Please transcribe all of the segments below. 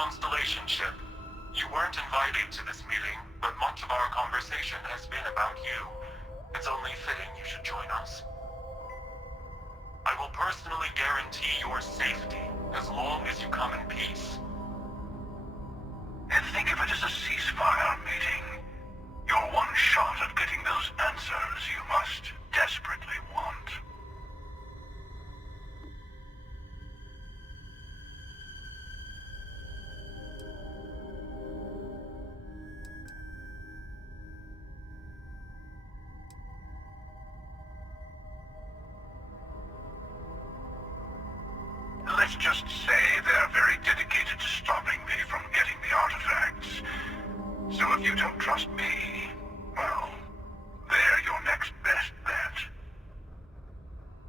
Constellation ship. You weren't invited to this meeting, but much of our conversation has been about you. It's only fitting you should join us. I will personally guarantee your safety as long as you come in peace. And think of it as a ceasefire meeting. Your one shot at getting those answers you must desperately want. Let's just say they're very dedicated to stopping me from getting the artifacts. So if you don't trust me, well, they're your next best bet.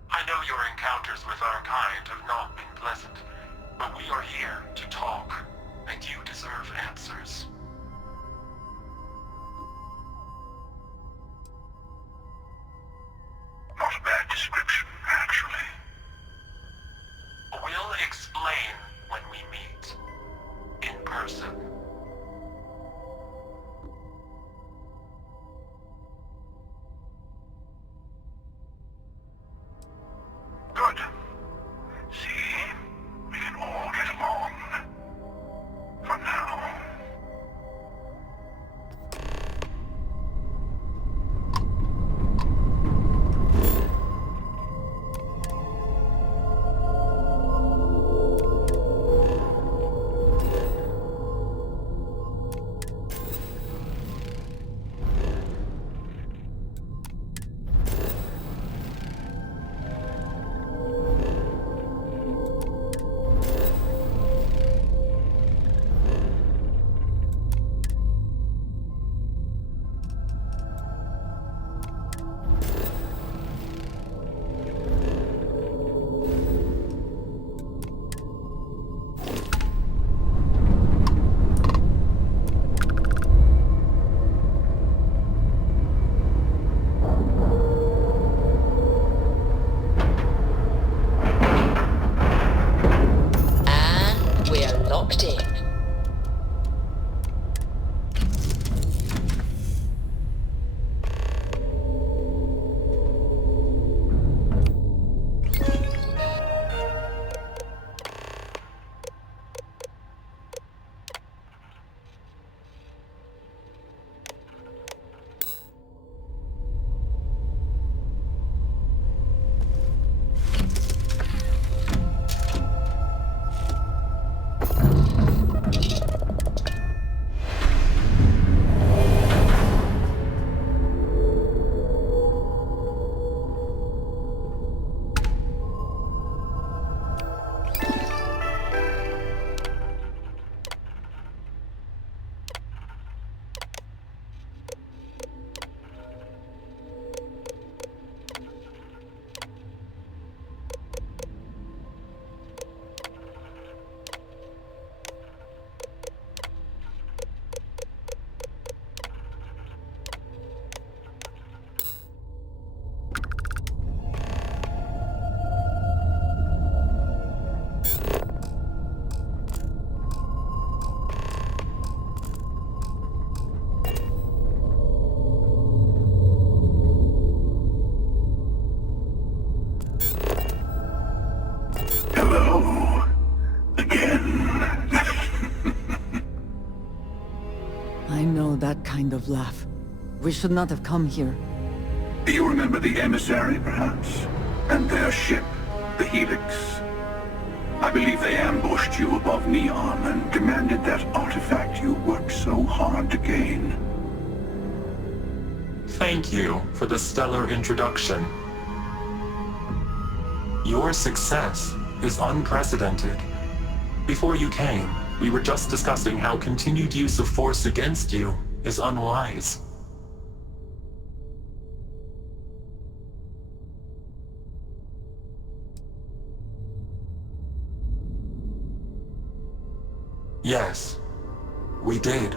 I know your encounters with our kind have not been pleasant, but we are here to talk, and you deserve answers. Not a bad description, actually. We'll explain when we meet. In person. Good. See? We can all get along. For now. Locked in. I know that kind of laugh. We should not have come here. Do you remember the emissary, perhaps? And their ship, the Helix? I believe they ambushed you above Neon and demanded that artifact you worked so hard to gain. Thank you for the stellar introduction. Your success is unprecedented. Before you came, we were just discussing how continued use of force against you is unwise. Yes, we did.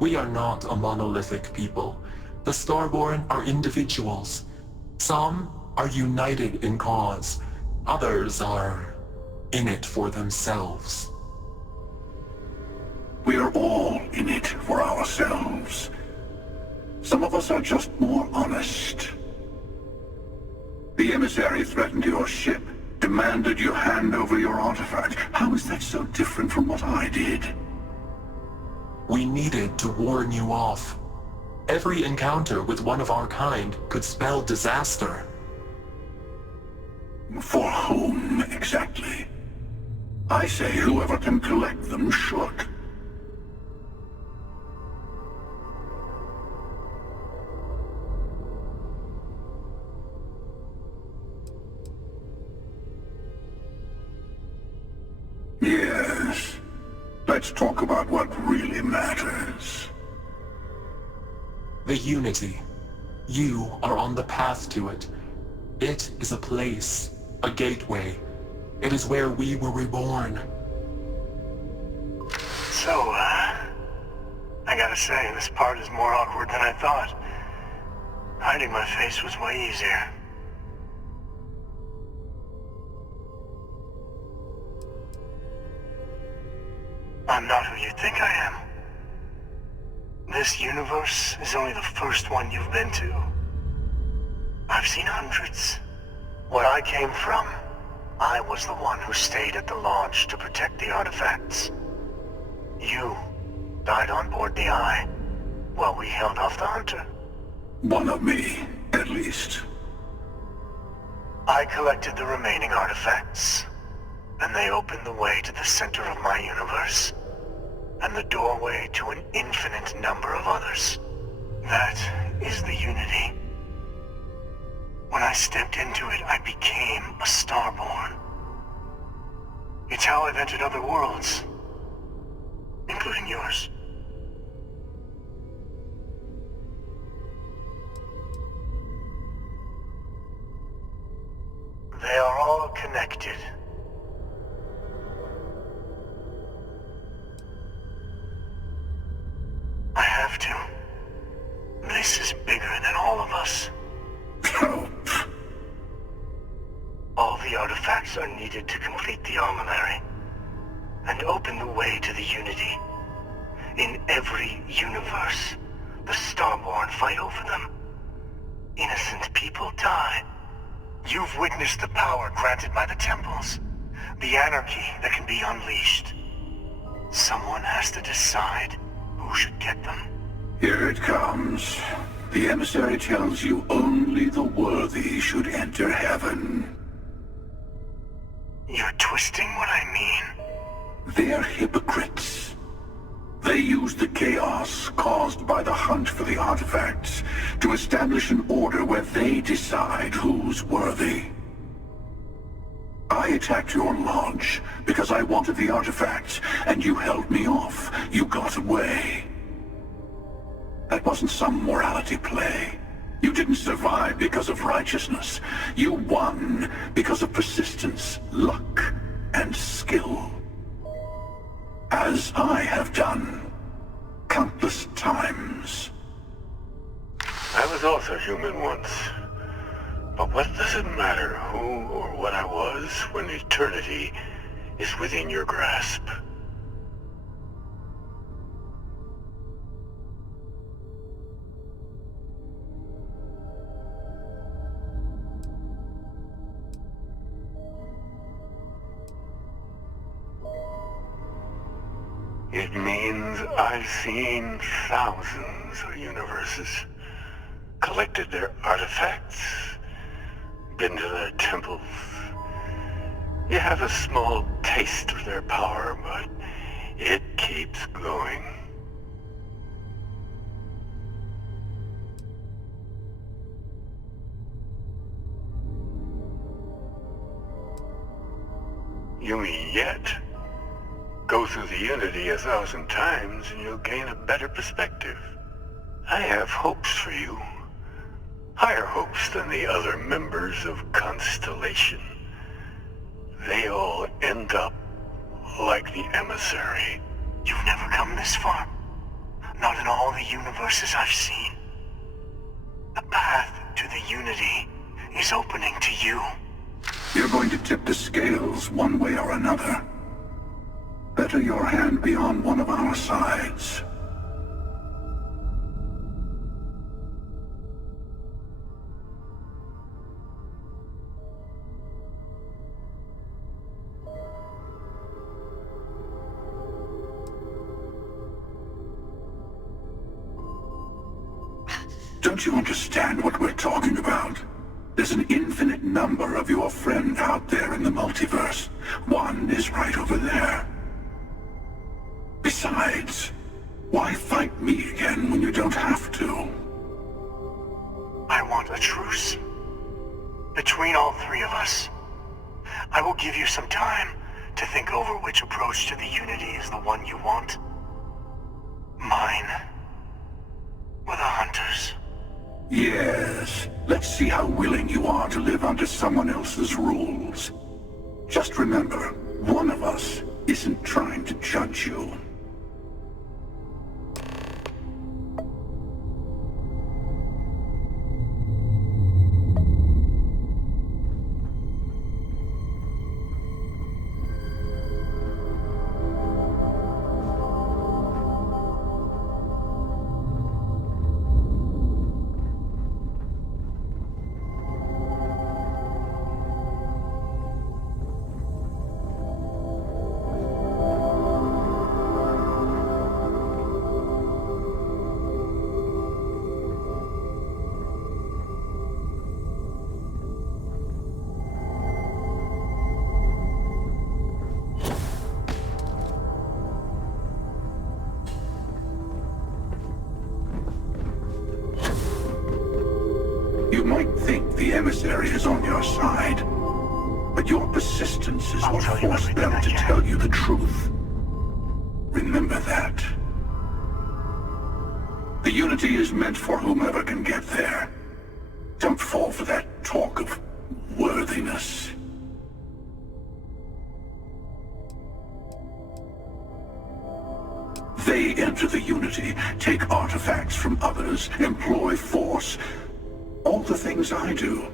We are not a monolithic people. The Starborn are individuals. Some are united in cause. Others are in it for themselves. We are all in it for ourselves. Some of us are just more honest. The emissary threatened your ship, demanded you hand over your artifact. How is that so different from what I did? We needed to warn you off. Every encounter with one of our kind could spell disaster. For whom, exactly? I say whoever can collect them should. Yes. Let's talk about what really matters. The Unity. You are on the path to it. It is a place, a gateway. It is where we were reborn. So, I gotta say, this part is more awkward than I thought. Hiding my face was way easier. I'm not who you think I am. This universe is only the first one you've been to. I've seen hundreds. Where I came from, I was the one who stayed at the launch to protect the artifacts. You died on board the Eye, while we held off the Hunter. One of me, at least. I collected the remaining artifacts, and they opened the way to the center of my universe, and the doorway to an infinite number of others. That is the Unity. When I stepped into it, I became a Starborn. It's how I've entered other worlds, including yours. They are all connected. I have to. This is bigger than all of us. All the artifacts are needed to complete the armory and open the way to the Unity. In every universe, the Starborn fight over them. Innocent people die. You've witnessed the power granted by the temples, the anarchy that can be unleashed. Someone has to decide who should get them. Here it comes. The emissary tells you only the worthy should enter heaven. You're twisting what I mean. They're hypocrites. They use the chaos caused by the hunt for the artifacts to establish an order where they decide who's worthy. I attacked your launch because I wanted the artifacts, and you held me off. You got away. That wasn't some morality play. You didn't survive because of righteousness. You won because of persistence, luck, and skill. As I have done, countless times. I was also human once. But what does it matter who or what I was when eternity is within your grasp? It means I've seen thousands of universes, collected their artifacts, been to their temples. You have a small taste of their power, but it keeps going. You mean yet? Go through the Unity 1,000 times and you'll gain a better perspective. I have hopes for you. Higher hopes than the other members of Constellation. They all end up like the emissary. You've never come this far. Not in all the universes I've seen. The path to the Unity is opening to you. You're going to tip the scales one way or another. Better your hand be on one of our sides. Don't you understand what we're talking about? There's an infinite number of your friend out there in the multiverse. One is right over there. Besides, why fight me again when you don't have to? I want a truce. Between all three of us. I will give you some time to think over which approach to the Unity is the one you want. Mine. Or the Hunters. Yes. Let's see how willing you are to live under someone else's rules. Just remember, one of us isn't trying to judge you. You might think the emissary is on your side, but your persistence is what forced them to tell you the truth. Remember that. The Unity is meant for whomever can get there. Don't fall for that talk of worthiness. They enter the Unity, take artifacts from others, employ force. All the things I do.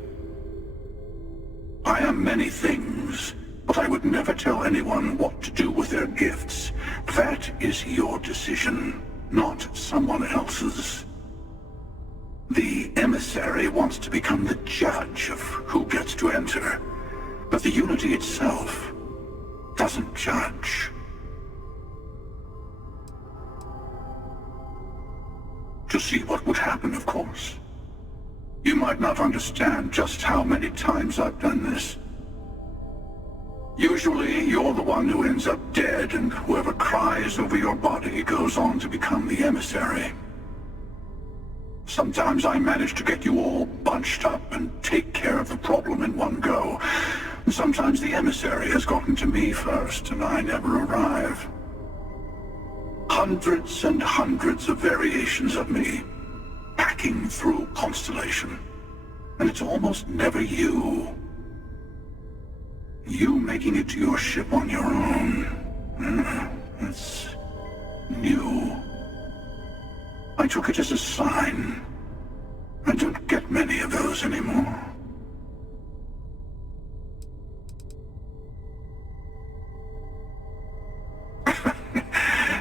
I am many things, but I would never tell anyone what to do with their gifts. That is your decision, not someone else's. The emissary wants to become the judge of who gets to enter, but the Unity itself doesn't judge. To see what would happen, of course. You might not understand just how many times I've done this. Usually, you're the one who ends up dead, and whoever cries over your body goes on to become the emissary. Sometimes I manage to get you all bunched up and take care of the problem in one go. And sometimes the emissary has gotten to me first, and I never arrive. Hundreds and hundreds of variations of me. Hacking through Constellation, and it's almost never you. You making it to your ship on your own. It's new. I took it as a sign. I don't get many of those anymore.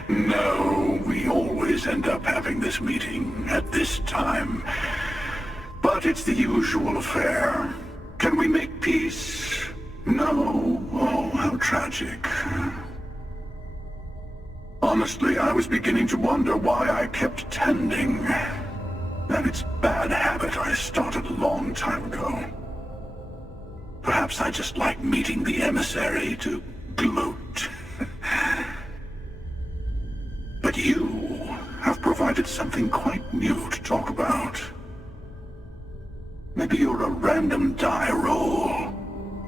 No, we always end up having this meeting at this time. But it's the usual affair. Can we make peace? No. Oh, how tragic. Honestly, I was beginning to wonder why I kept tending. And it's a bad habit I started a long time ago. Perhaps I just like meeting the emissary to gloat. But you have provided something quite new to talk about. Maybe you're a random die roll.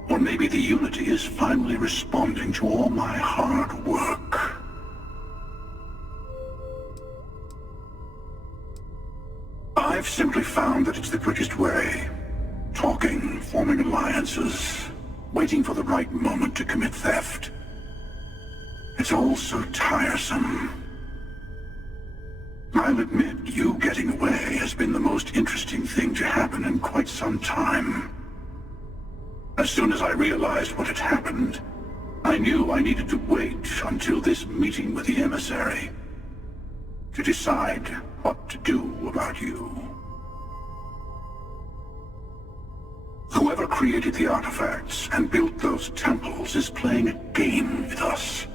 Or maybe the Unity is finally responding to all my hard work. I've simply found that it's the quickest way. Talking, forming alliances, waiting for the right moment to commit theft. It's all so tiresome. I'll admit, you getting away has been the most interesting thing to happen in quite some time. As soon as I realized what had happened, I knew I needed to wait until this meeting with the emissary to decide what to do about you. Whoever created the artifacts and built those temples is playing a game with us.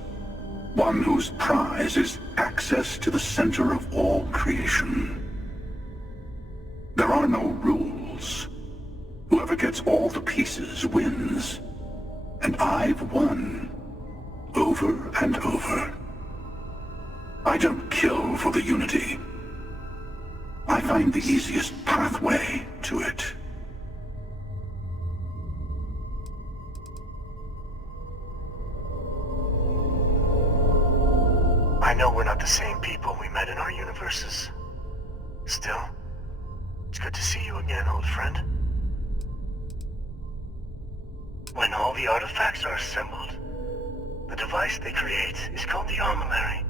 One whose prize is access to the center of all creation. There are no rules. Whoever gets all the pieces wins. And I've won. Over and over. I don't kill for the Unity. I find the easiest pathway to it. I know we're not the same people we met in our universes. Still, it's good to see you again, old friend. When all the artifacts are assembled, the device they create is called the Armillary.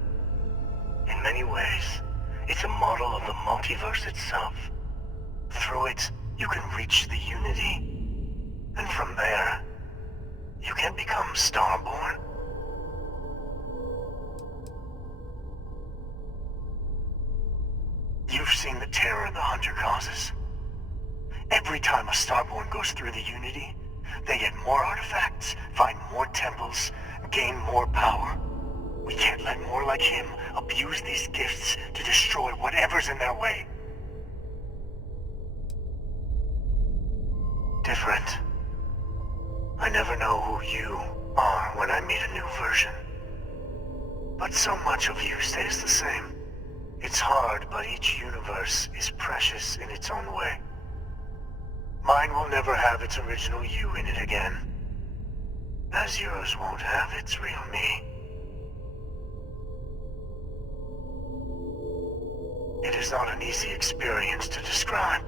In many ways, it's a model of the multiverse itself. Through it, you can reach the Unity. And from there, you can become Starborn. You've seen the terror the Hunter causes. Every time a Starborn goes through the Unity, they get more artifacts, find more temples, gain more power. We can't let more like him abuse these gifts to destroy whatever's in their way. Different. I never know who you are when I meet a new version. But so much of you stays the same. It's hard, but each universe is precious in its own way. Mine will never have its original you in it again, as yours won't have its real me. It is not an easy experience to describe,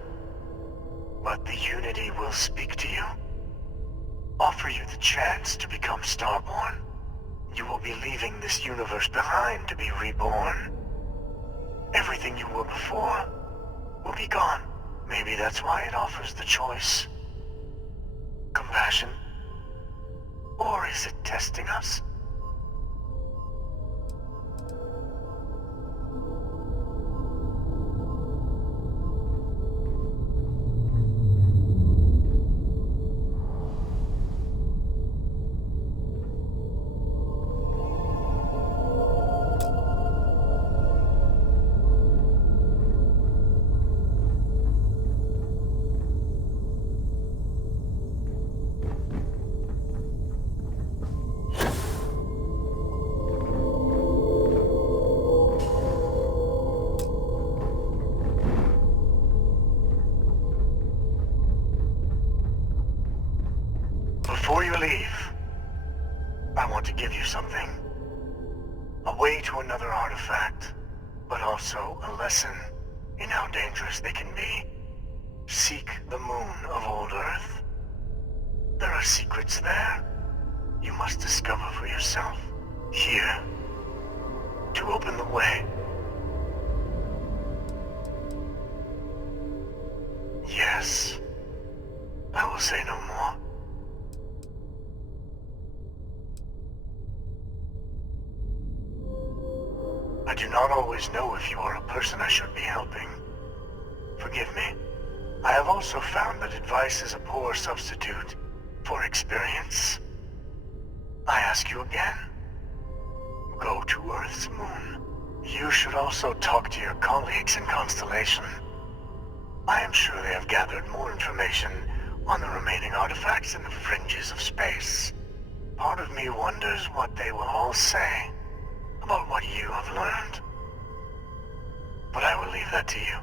but the Unity will speak to you, offer you the chance to become Starborn. You will be leaving this universe behind to be reborn. Everything you were before will be gone. Maybe that's why it offers the choice. Compassion? Or is it testing us? Before you leave, I want to give you something. A way to another artifact, but also a lesson in how dangerous they can be. Seek the moon of old Earth. There are secrets there you must discover for yourself. Here, to open the way. Yes, I will say no more. I do not always know if you are a person I should be helping. Forgive me. I have also found that advice is a poor substitute for experience. I ask you again. Go to Earth's moon. You should also talk to your colleagues in Constellation. I am sure they have gathered more information on the remaining artifacts in the fringes of space. Part of me wonders what they will all say about what you have learned. But I will leave that to you.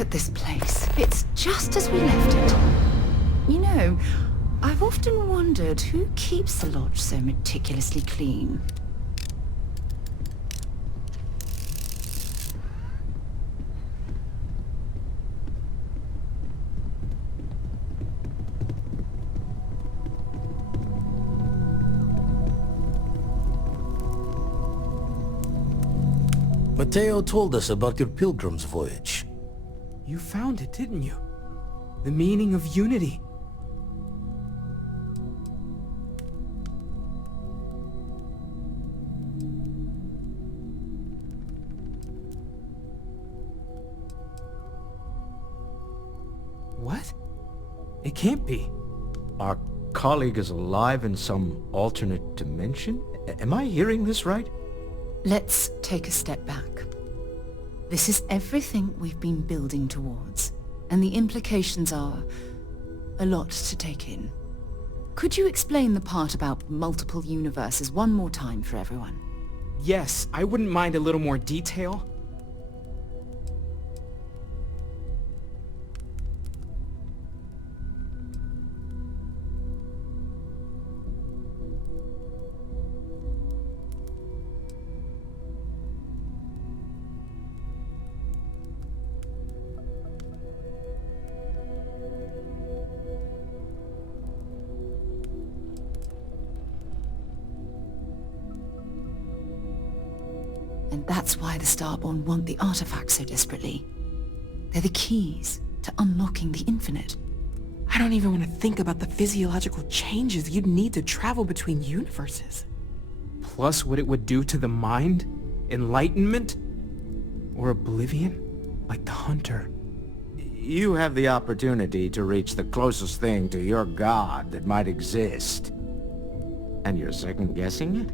Look at this place. It's just as we left it. You know, I've often wondered who keeps the lodge so meticulously clean. Mateo told us about your pilgrim's voyage. You found it, didn't you? The meaning of unity. What? It can't be. Our colleague is alive in some alternate dimension? Am I hearing this right? Let's take a step back. This is everything we've been building towards, and the implications are a lot to take in. Could you explain the part about multiple universes one more time for everyone? Yes, I wouldn't mind a little more detail. And that's why the Starborn want the artifacts so desperately. They're the keys to unlocking the infinite. I don't even want to think about the physiological changes you'd need to travel between universes. Plus what it would do to the mind? Enlightenment? Or oblivion? Like the Hunter. You have the opportunity to reach the closest thing to your god that might exist. And you're second-guessing it?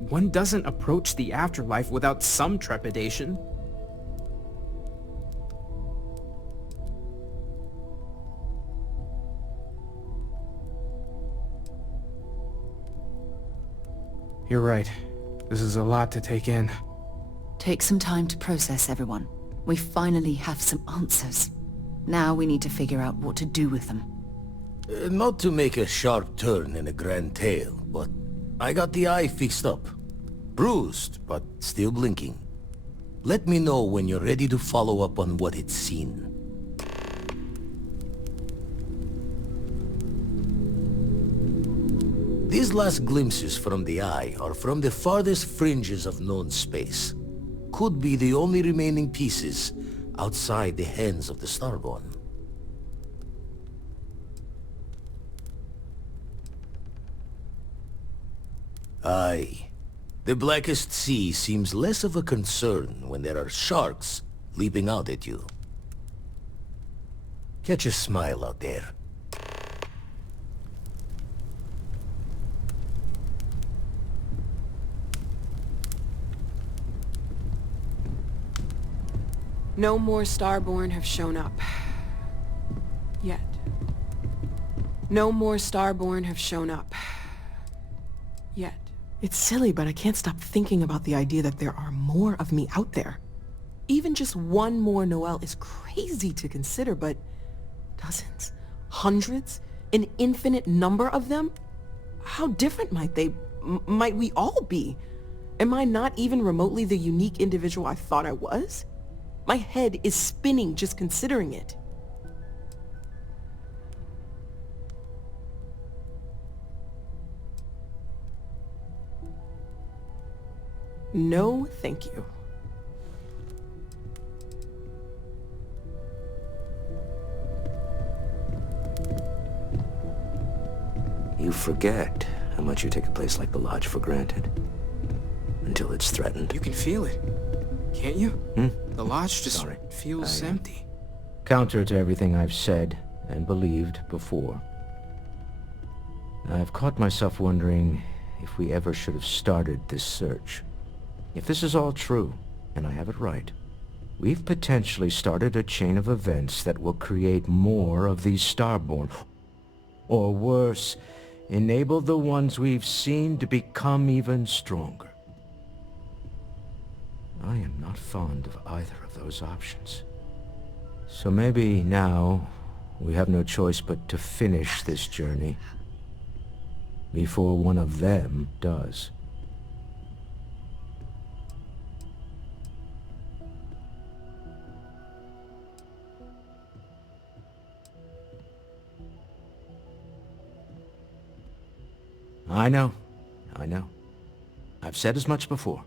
One doesn't approach the afterlife without some trepidation. You're right. This is a lot to take in. Take some time to process, everyone. We finally have some answers. Now we need to figure out what to do with them. Not to make a sharp turn in a grand tale, but I got the eye fixed up. Bruised, but still blinking. Let me know when you're ready to follow up on what it's seen. These last glimpses from the eye are from the farthest fringes of known space. Could be the only remaining pieces outside the hands of the Starborn. Aye. The blackest sea seems less of a concern when there are sharks leaping out at you. Catch a smile out there. No more Starborn have shown up. Yet. No more Starborn have shown up. Yet. It's silly, but I can't stop thinking about the idea that there are more of me out there. Even just one more Noel is crazy to consider, but dozens, hundreds, an infinite number of them? How different might we all be? Am I not even remotely the unique individual I thought I was? My head is spinning just considering it. No, thank you. You forget how much you take a place like the Lodge for granted. Until it's threatened. You can feel it, can't you? The lodge just feels empty. Counter to everything I've said and believed before. I've caught myself wondering if we ever should have started this search. If this is all true, and I have it right, we've potentially started a chain of events that will create more of these Starborn. Or worse, enable the ones we've seen to become even stronger. I am not fond of either of those options. So maybe now we have no choice but to finish this journey before one of them does. I know. I've said as much before.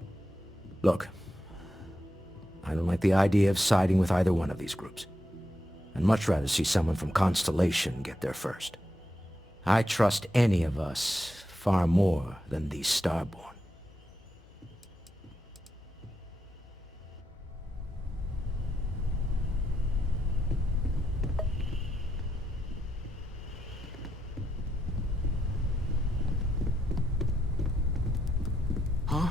Look, I don't like the idea of siding with either one of these groups. I'd much rather see someone from Constellation get there first. I trust any of us far more than these Starborn. Huh?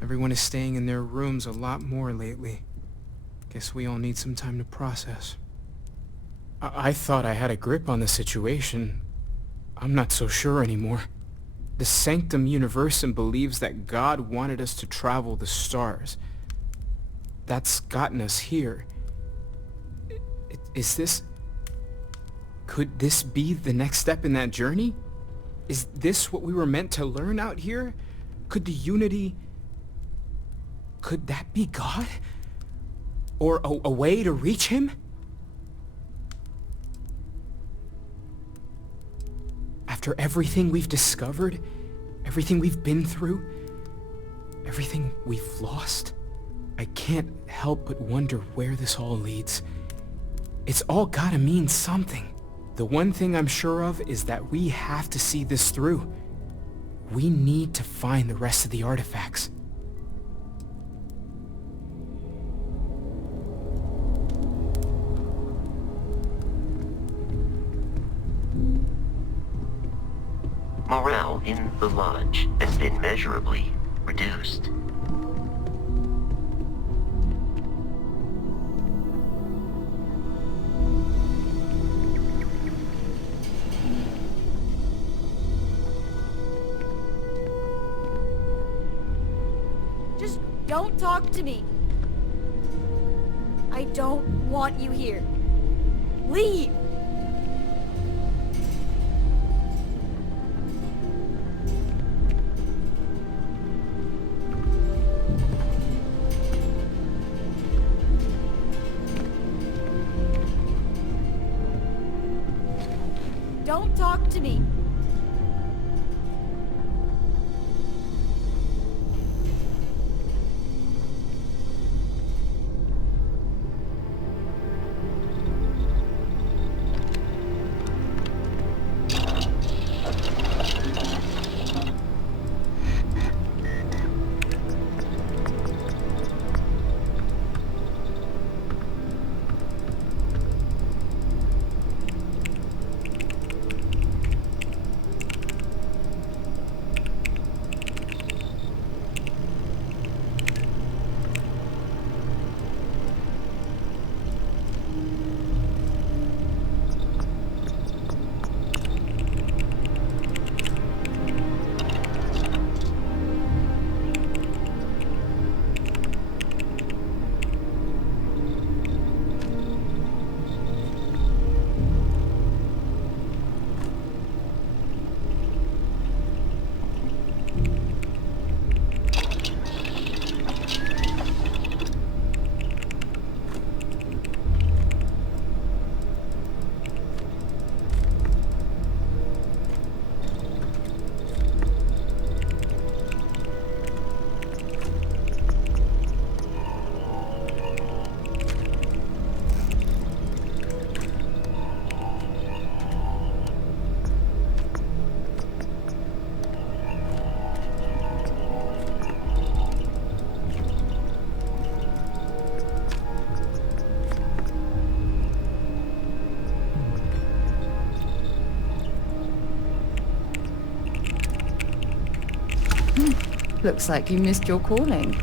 Everyone is staying in their rooms a lot more lately. Guess we all need some time to process. I thought I had a grip on the situation. I'm not so sure anymore. The Sanctum Universum believes that God wanted us to travel the stars. That's gotten us here. Is this... Could this be the next step in that journey? Is this what we were meant to learn out here? Could the Unity... Could that be God? Or a way to reach him? After everything we've discovered, everything we've been through, everything we've lost, I can't help but wonder where this all leads. It's all gotta mean something. The one thing I'm sure of is that we have to see this through. We need to find the rest of the artifacts. Morale in the Lodge has been measurably reduced. Just don't talk to me. I don't want you here. Leave! Don't talk to me. Looks like you missed your calling.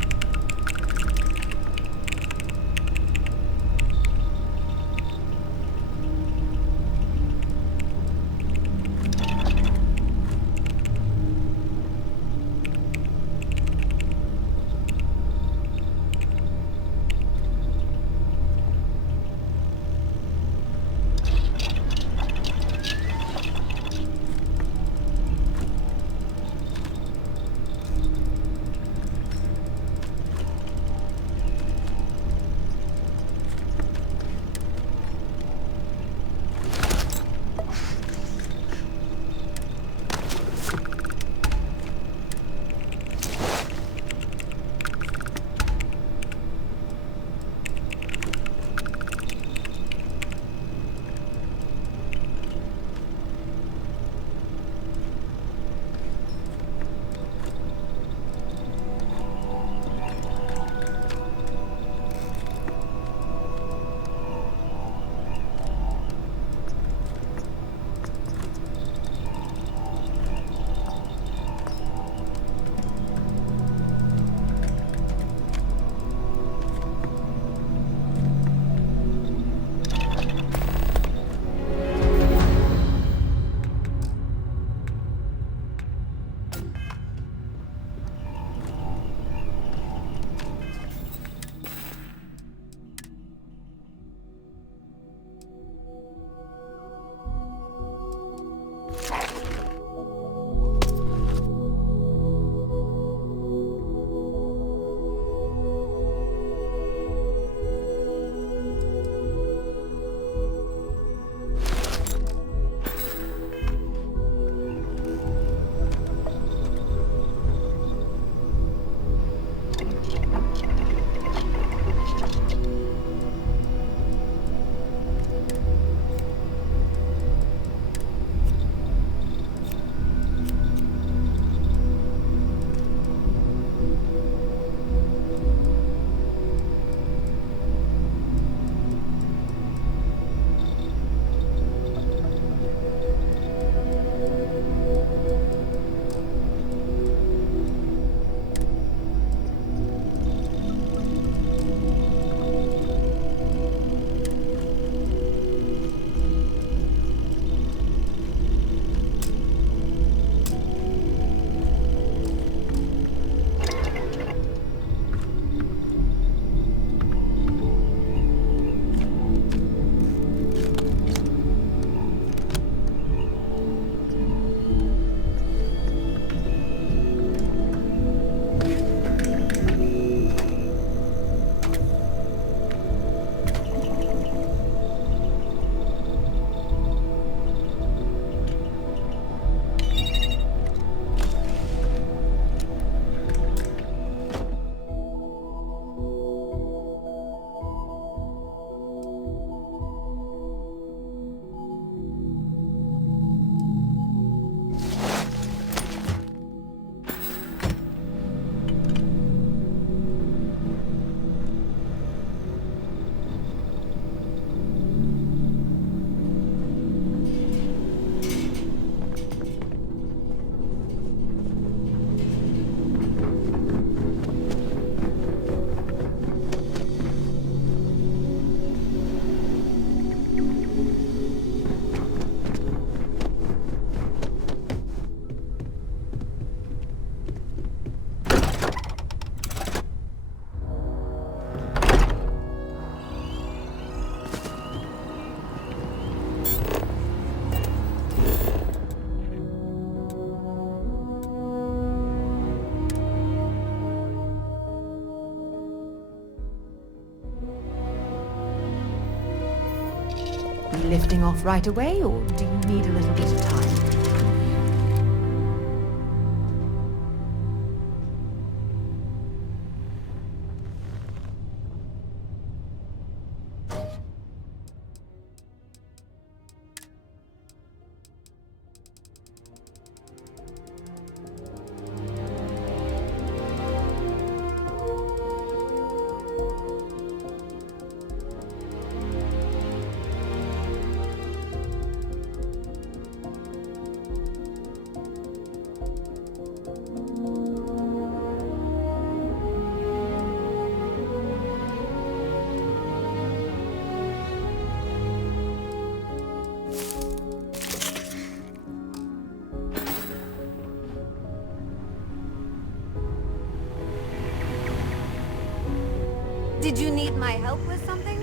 lifting off right away, or do you need a little bit of time? Did you need my help with something?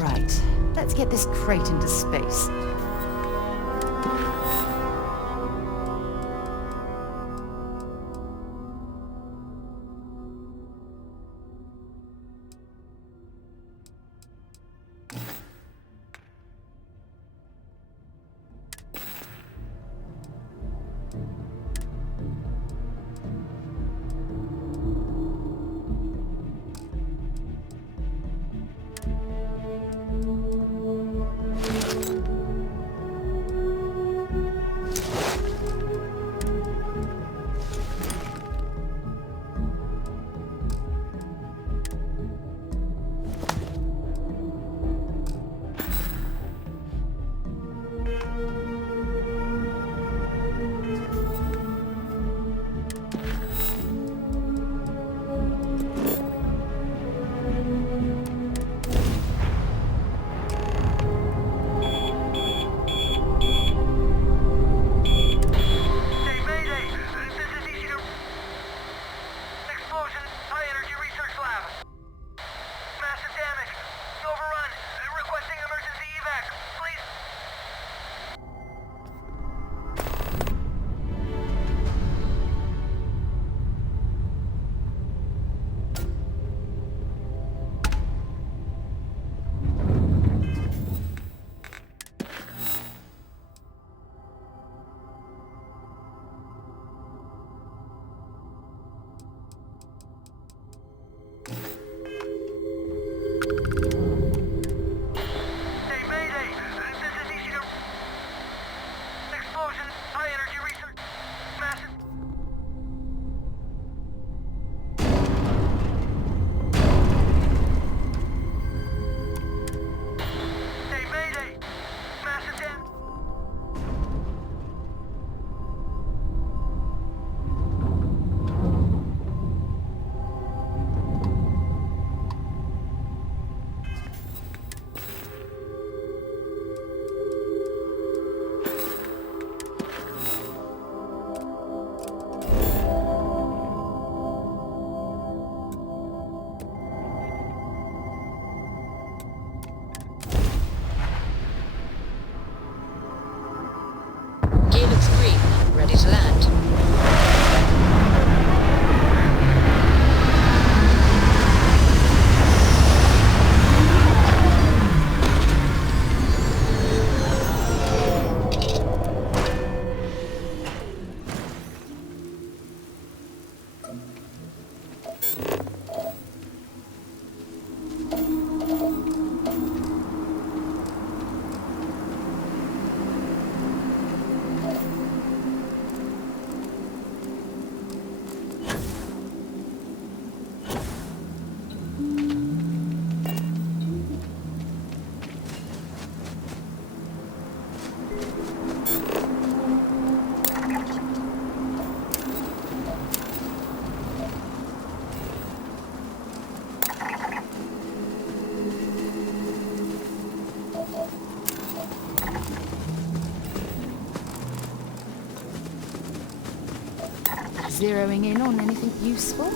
right, let's get this crate into space. Ready to land. Zeroing in on anything useful?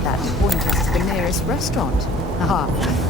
And that to point us to the nearest restaurant. Aha.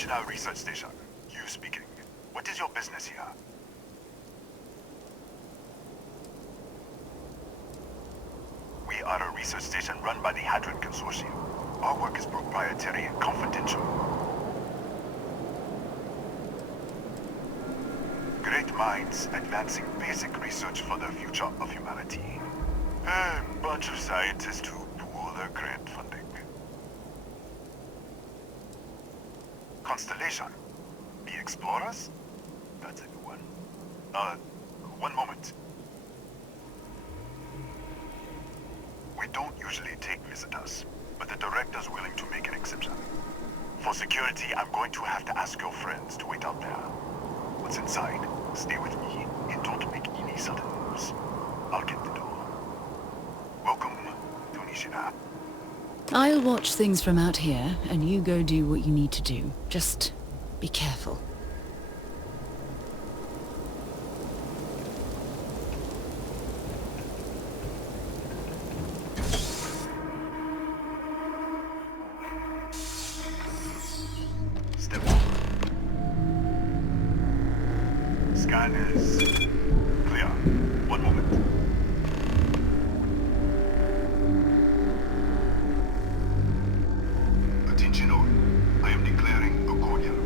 Nishina Research Station. You speaking. What is your business here? We are a research station run by the Hadron Consortium. Our work is proprietary and confidential. Great minds advancing basic research for the future of humanity. A bunch of scientists who pool their grant funding. Constellation. The Explorers? That's a new one. One moment. We don't usually take visitors, but the director's willing to make an exception. For security, I'm going to have to ask your friends to wait out there. What's inside? Stay with me, and don't make any sudden moves. I'll get the door. Welcome to Nishina. I'll watch things from out here, and you go do what you need to do. Just be careful. Step over. Scan is clear. One moment. Attention all. I am declaring a cordial.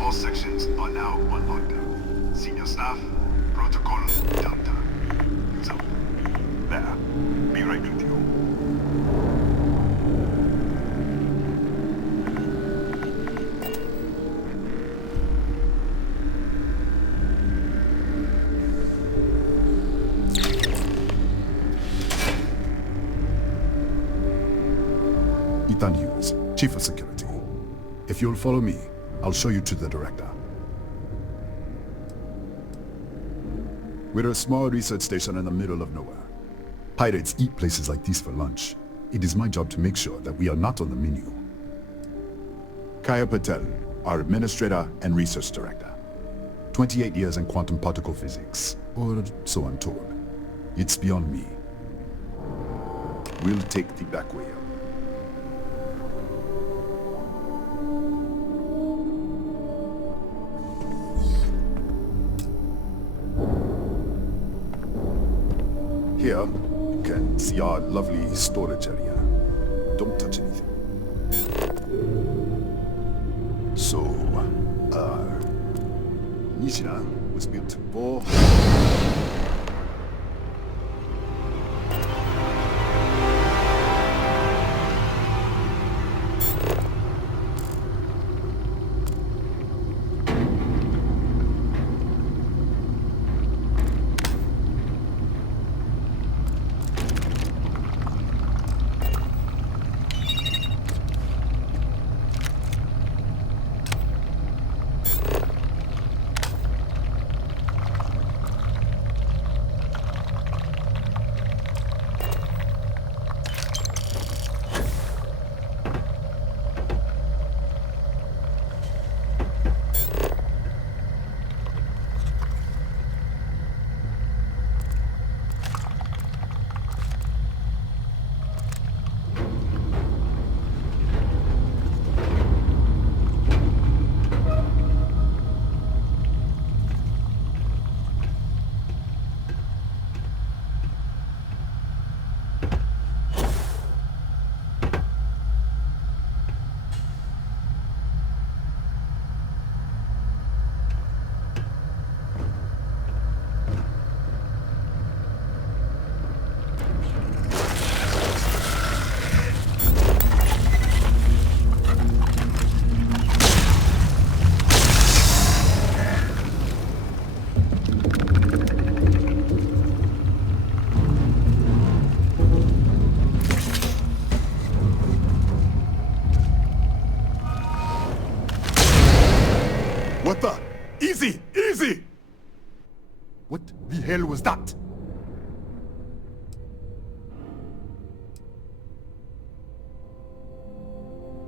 All sections are now on lockdown. Senior staff, protocol, downtime. Use up. There. Be right with you. Ethan Hughes, Chief of Security. If you'll follow me, I'll show you to the director. We're a small research station in the middle of nowhere. Pirates eat places like these for lunch. It is my job to make sure that we are not on the menu. Kaya Patel, our administrator and research director. 28 years in quantum particle physics, or so I'm told. It's beyond me. We'll take the back way up. Here, you can see our lovely storage area. Don't touch anything. So, Nishina was built for... What the? Easy! Easy! What the hell was that?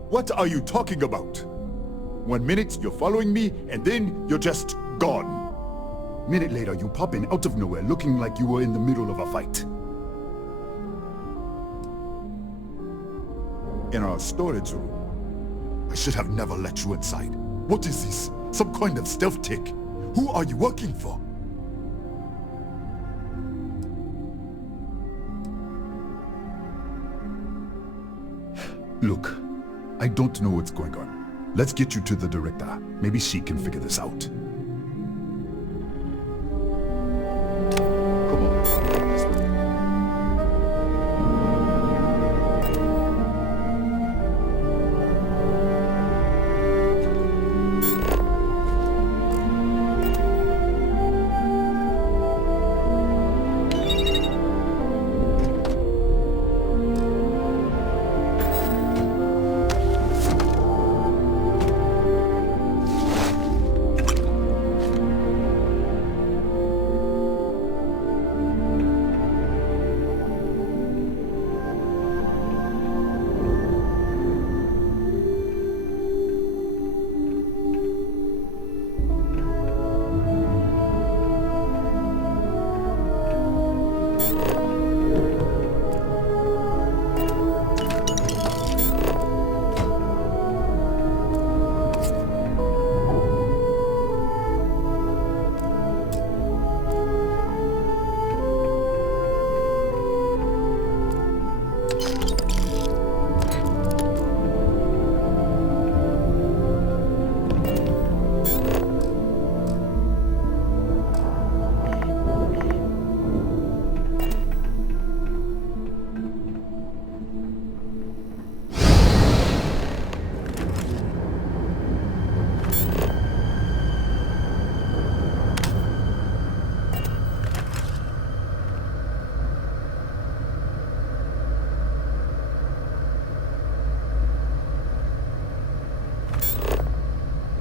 What are you talking about? 1 minute you're following me, and then you're just gone. Minute later you pop in out of nowhere looking like you were in the middle of a fight. In our storage room. I should have never let you inside. What is this? Some kind of stealth tick? Who are you working for? Look, I don't know what's going on. Let's get you to the director. Maybe she can figure this out. Come on, this way.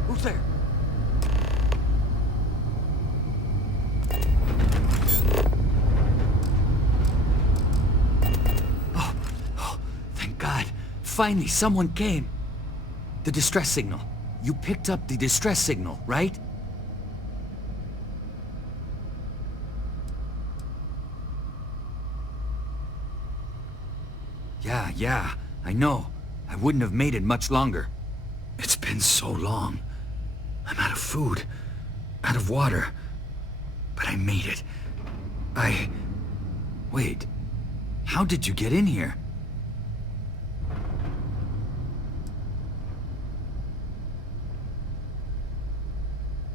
Who's there? Oh, thank God. Finally, someone came. The distress signal. You picked up the distress signal, right? Yeah, I know. I wouldn't have made it much longer. It's been so long. I'm out of food, out of water. But I made it. Wait. How did you get in here?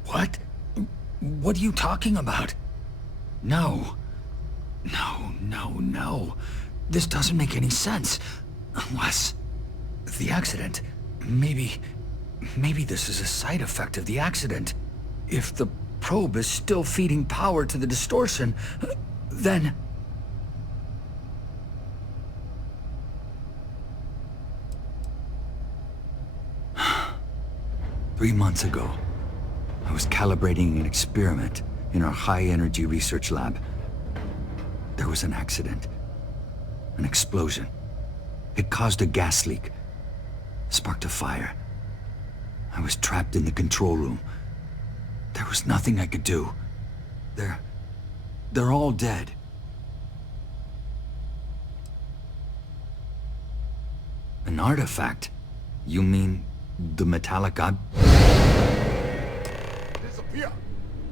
What? What are you talking about? No. This doesn't make any sense. Unless... the accident. Maybe this is a side effect of the accident. If the probe is still feeding power to the distortion, then... Three months ago, I was calibrating an experiment in our high-energy research lab. There was an accident. An explosion. It caused a gas leak. Sparked a fire. I was trapped in the control room. There was nothing I could do. They're all dead. An artifact? You mean the metallic ob... Disappear!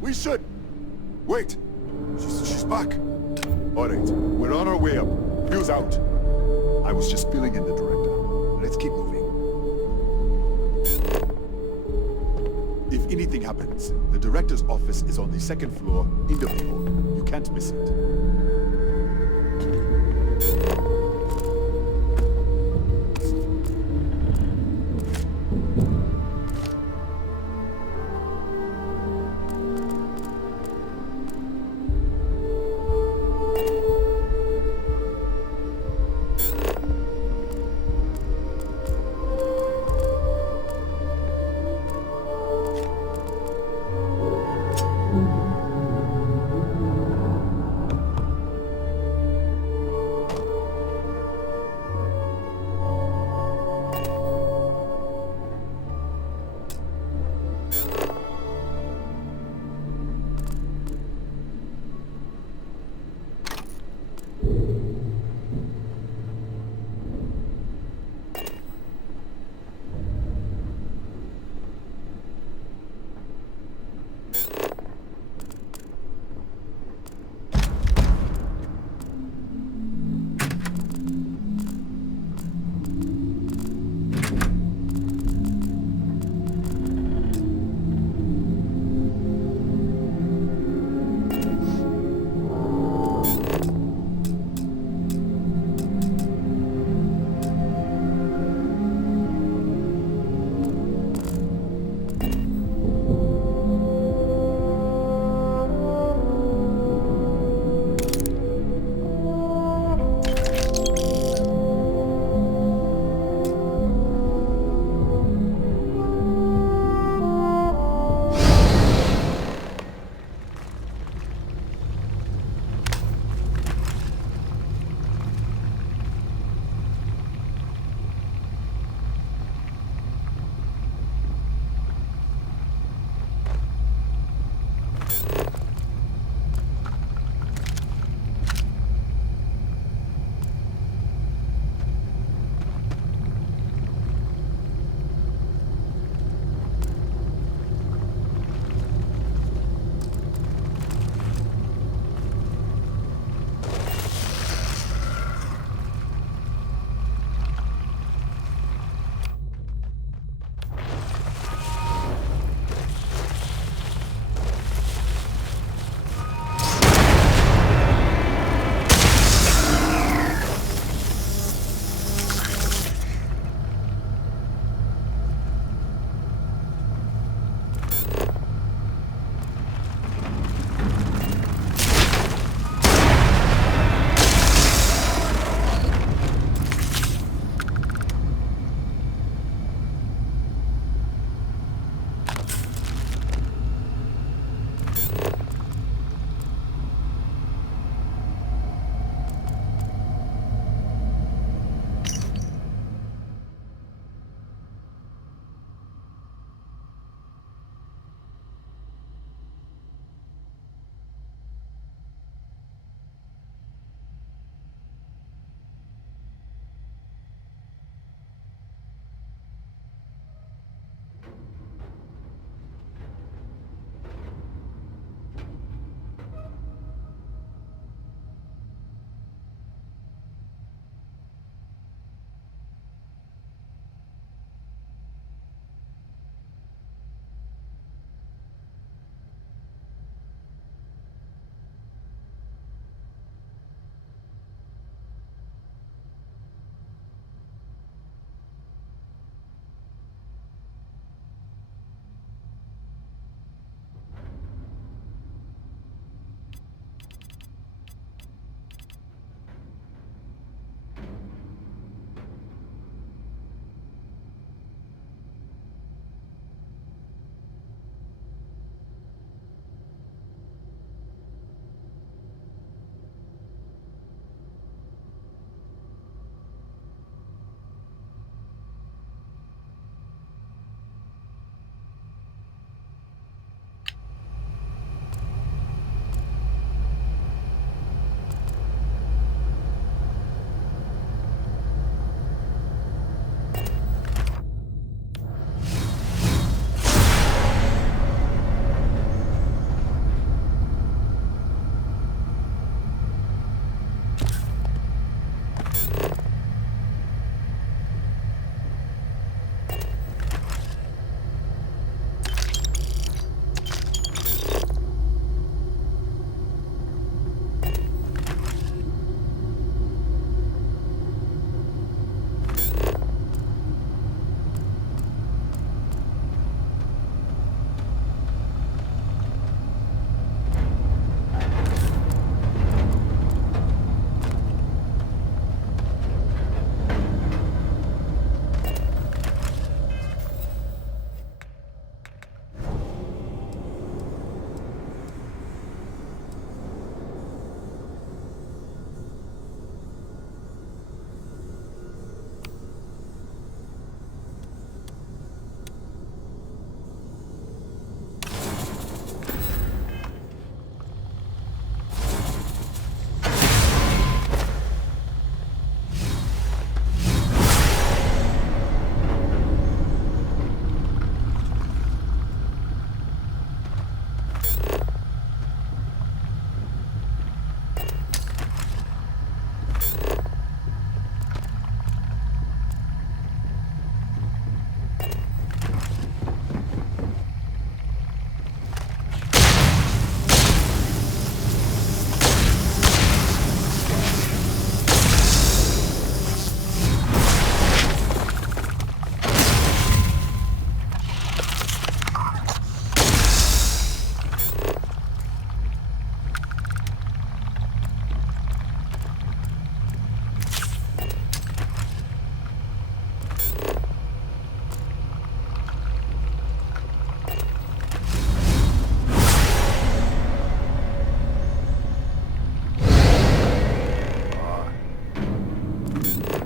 We should! Wait! She's back! Alright, we're on our way up. Fuse out. I was just filling in the director. Let's keep moving. If anything happens, the director's office is on the second floor, in the view. You can't miss it.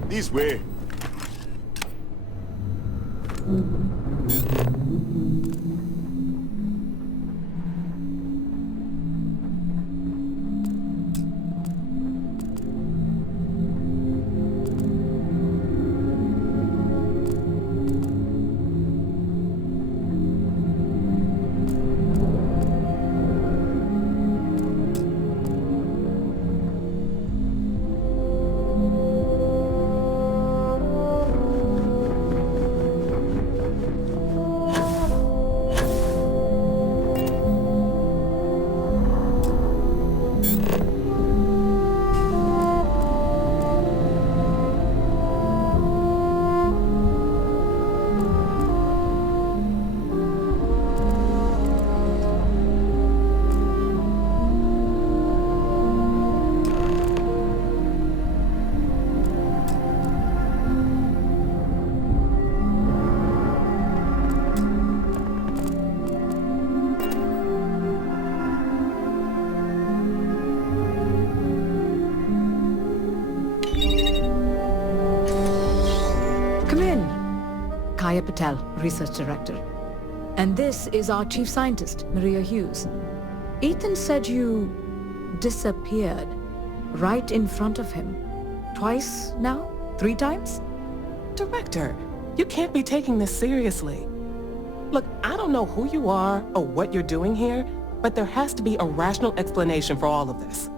This way. Kaya Patel, Research Director. And this is our Chief Scientist, Maria Hughes. Ethan said you disappeared right in front of him. Twice now? 3 times? Director, you can't be taking this seriously. Look, I don't know who you are or what you're doing here, but there has to be a rational explanation for all of this.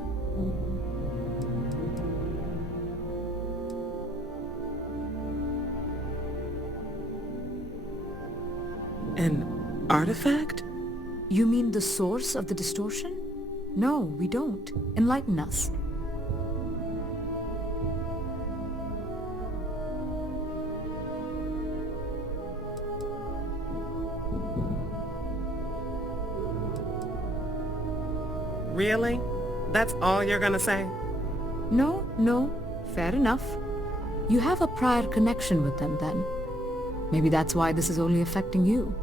An artifact? You mean the source of the distortion? No, we don't. Enlighten us. Really? That's all you're gonna say? No, fair enough. You have a prior connection with them then. Maybe that's why this is only affecting you.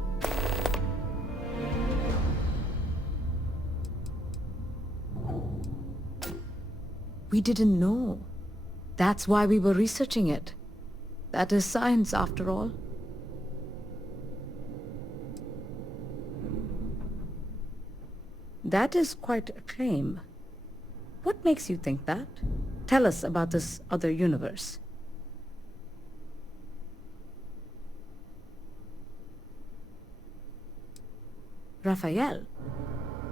We didn't know. That's why we were researching it. That is science, after all. That is quite a claim. What makes you think that? Tell us about this other universe. Raphael.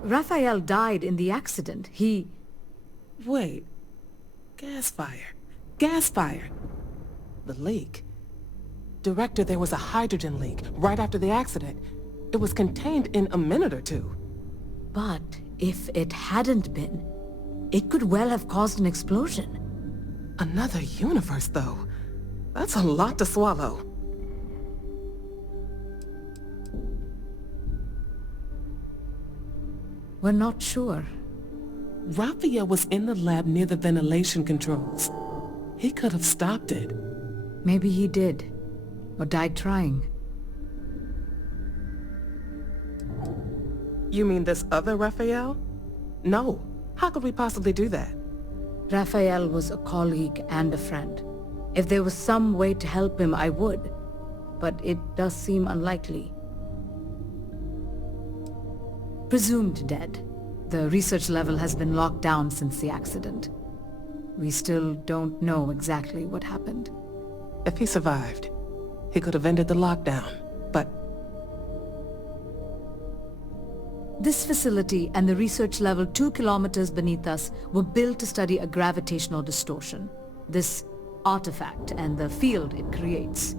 Raphael died in the accident. He... Wait. Gas fire. The leak. Director, there was a hydrogen leak right after the accident. It was contained in a minute or two. But if it hadn't been, it could well have caused an explosion. Another universe, though. That's a lot to swallow. We're not sure. Raphael was in the lab near the ventilation controls. He could have stopped it. Maybe he did, or died trying. You mean this other Raphael? No. How could we possibly do that? Raphael was a colleague and a friend. If there was some way to help him, I would. But it does seem unlikely. Presumed dead. The research level has been locked down since the accident. We still don't know exactly what happened. If he survived, he could have ended the lockdown, but... This facility and the research level 2 kilometers beneath us were built to study a gravitational distortion. This artifact and the field it creates.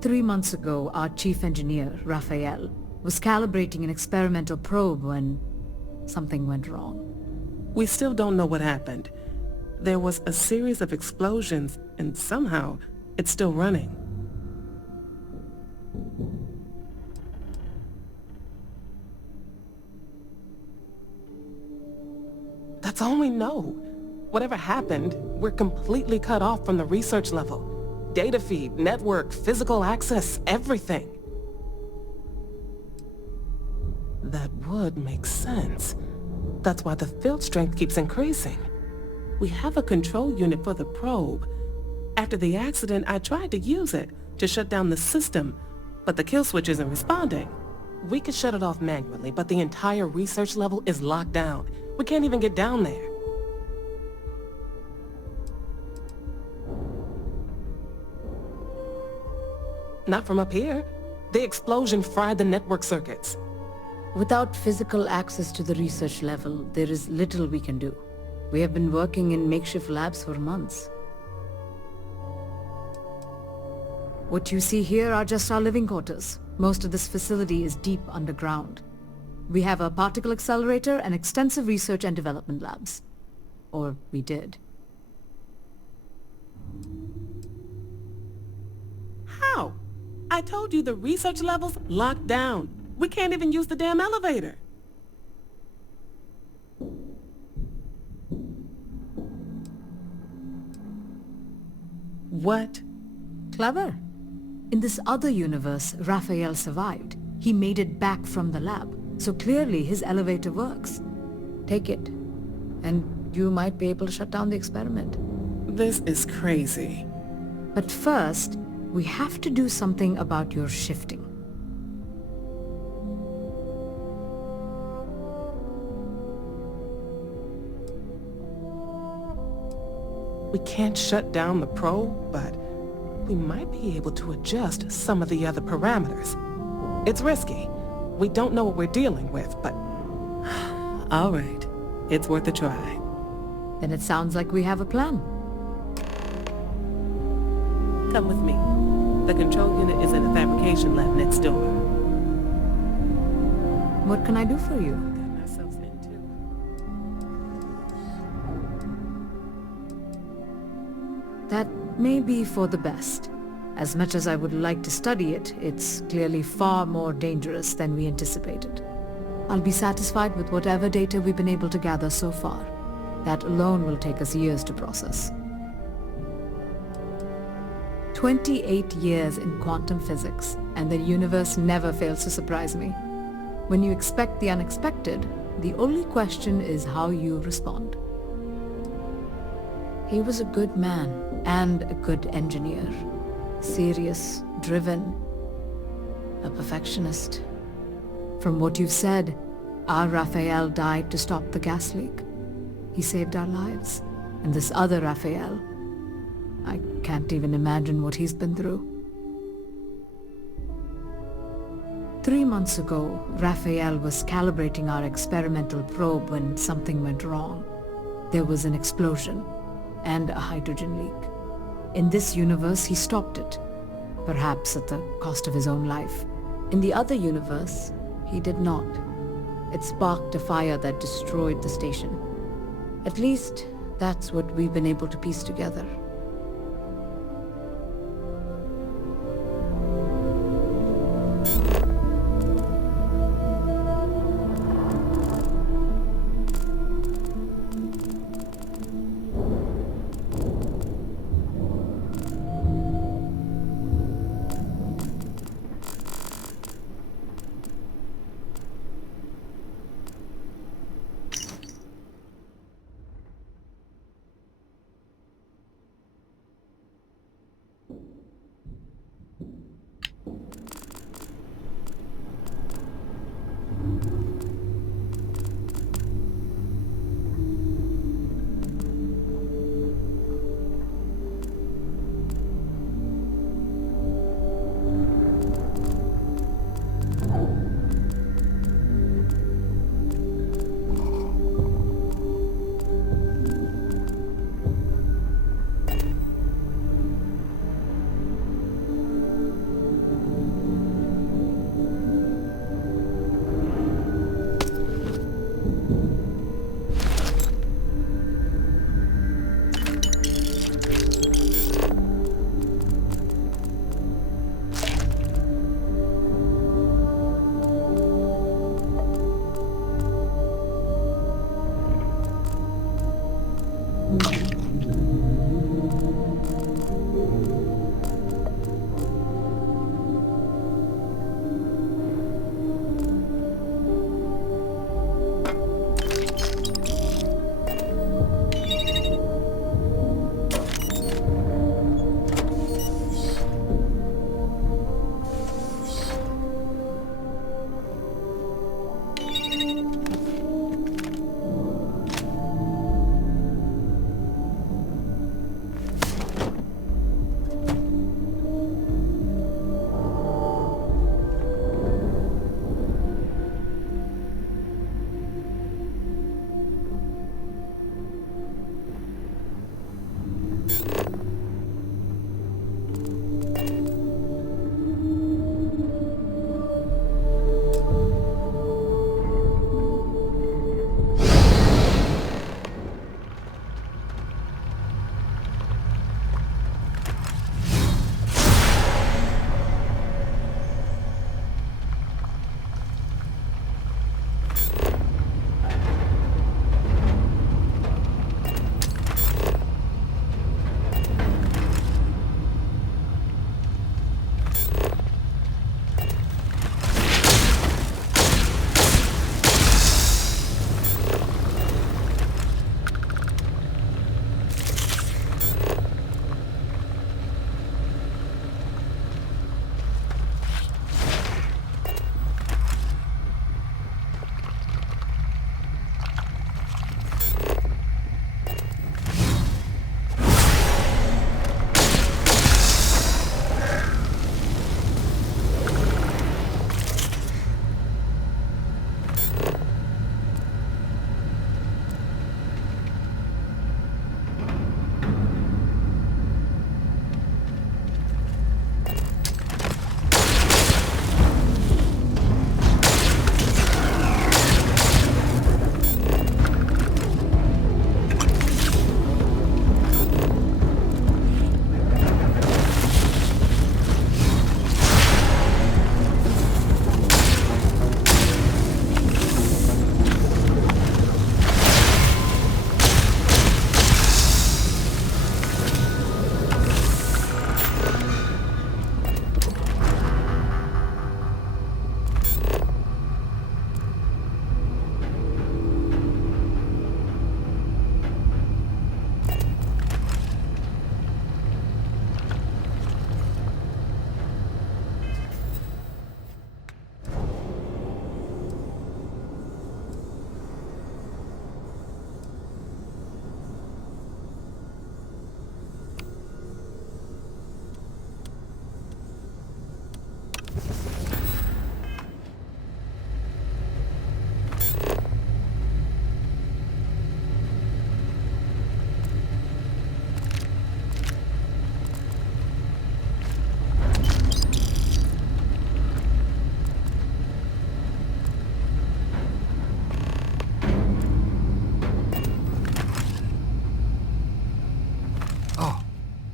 3 months ago, our chief engineer, Raphael, was calibrating an experimental probe when something went wrong. We still don't know what happened. There was a series of explosions, and somehow it's still running. That's all we know. Whatever happened, we're completely cut off from the research level. Data feed, network, physical access, everything. That would make sense. That's why the field strength keeps increasing. We have a control unit for the probe. After the accident, I tried to use it to shut down the system, but the kill switch isn't responding. We could shut it off manually, but the entire research level is locked down. We can't even get down there. Not from up here. The explosion fried the network circuits. Without physical access to the research level, there is little we can do. We have been working in makeshift labs for months. What you see here are just our living quarters. Most of this facility is deep underground. We have a particle accelerator and extensive research and development labs. Or we did. How? I told you the research level's locked down. We can't even use the damn elevator. What? Clever. In this other universe, Raphael survived. He made it back from the lab, so clearly his elevator works. Take it, and you might be able to shut down the experiment. This is crazy. But first, we have to do something about your shifting. We can't shut down the probe, but we might be able to adjust some of the other parameters. It's risky. We don't know what we're dealing with, but... All right. It's worth a try. Then it sounds like we have a plan. Come with me. The control unit is in the fabrication lab next door. What can I do for you? Got ourselves in too. That may be for the best. As much as I would like to study it, it's clearly far more dangerous than we anticipated. I'll be satisfied with whatever data we've been able to gather so far. That alone will take us years to process. 28 years in quantum physics, and the universe never fails to surprise me. When you expect the unexpected, the only question is how you respond. He was a good man and a good engineer. Serious, driven, a perfectionist. From what you've said, our Raphael died to stop the gas leak. He saved our lives. And this other Raphael, I can't even imagine what he's been through. 3 months ago, Raphael was calibrating our experimental probe when something went wrong. There was an explosion and a hydrogen leak. In this universe, he stopped it, perhaps at the cost of his own life. In the other universe, he did not. It sparked a fire that destroyed the station. At least, that's what we've been able to piece together.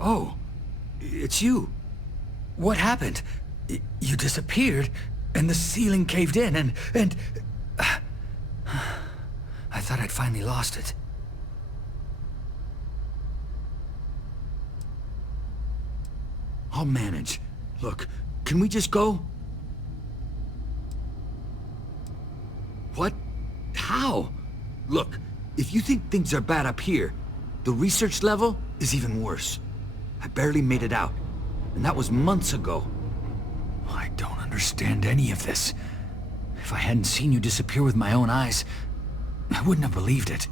Oh, it's you. What happened? You disappeared, and the ceiling caved in, and... I thought I'd finally lost it. I'll manage. Look, can we just go? What? How? Look, if you think things are bad up here, the research level is even worse. I barely made it out, and that was months ago. I don't understand any of this. If I hadn't seen you disappear with my own eyes, I wouldn't have believed it.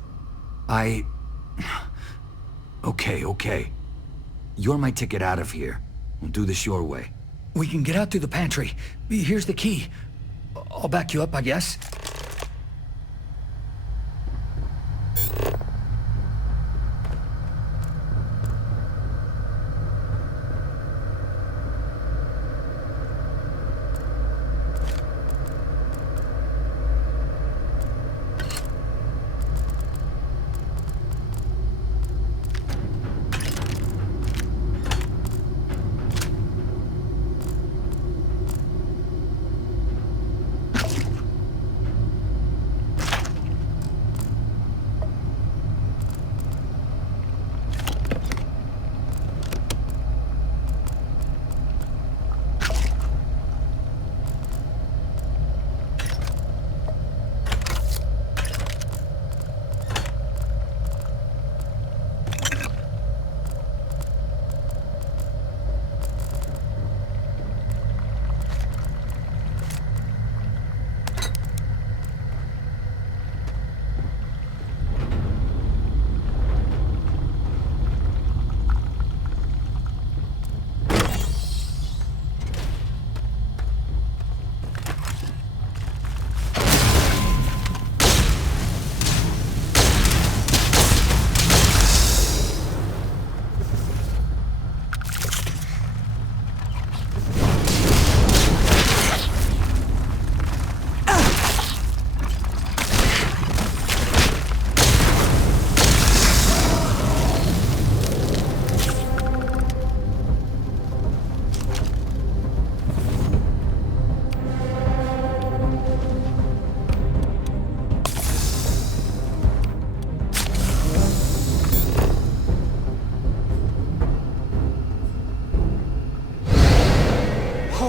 Okay. You're my ticket out of here. We'll do this your way. We can get out through the pantry. Here's the key. I'll back you up, I guess.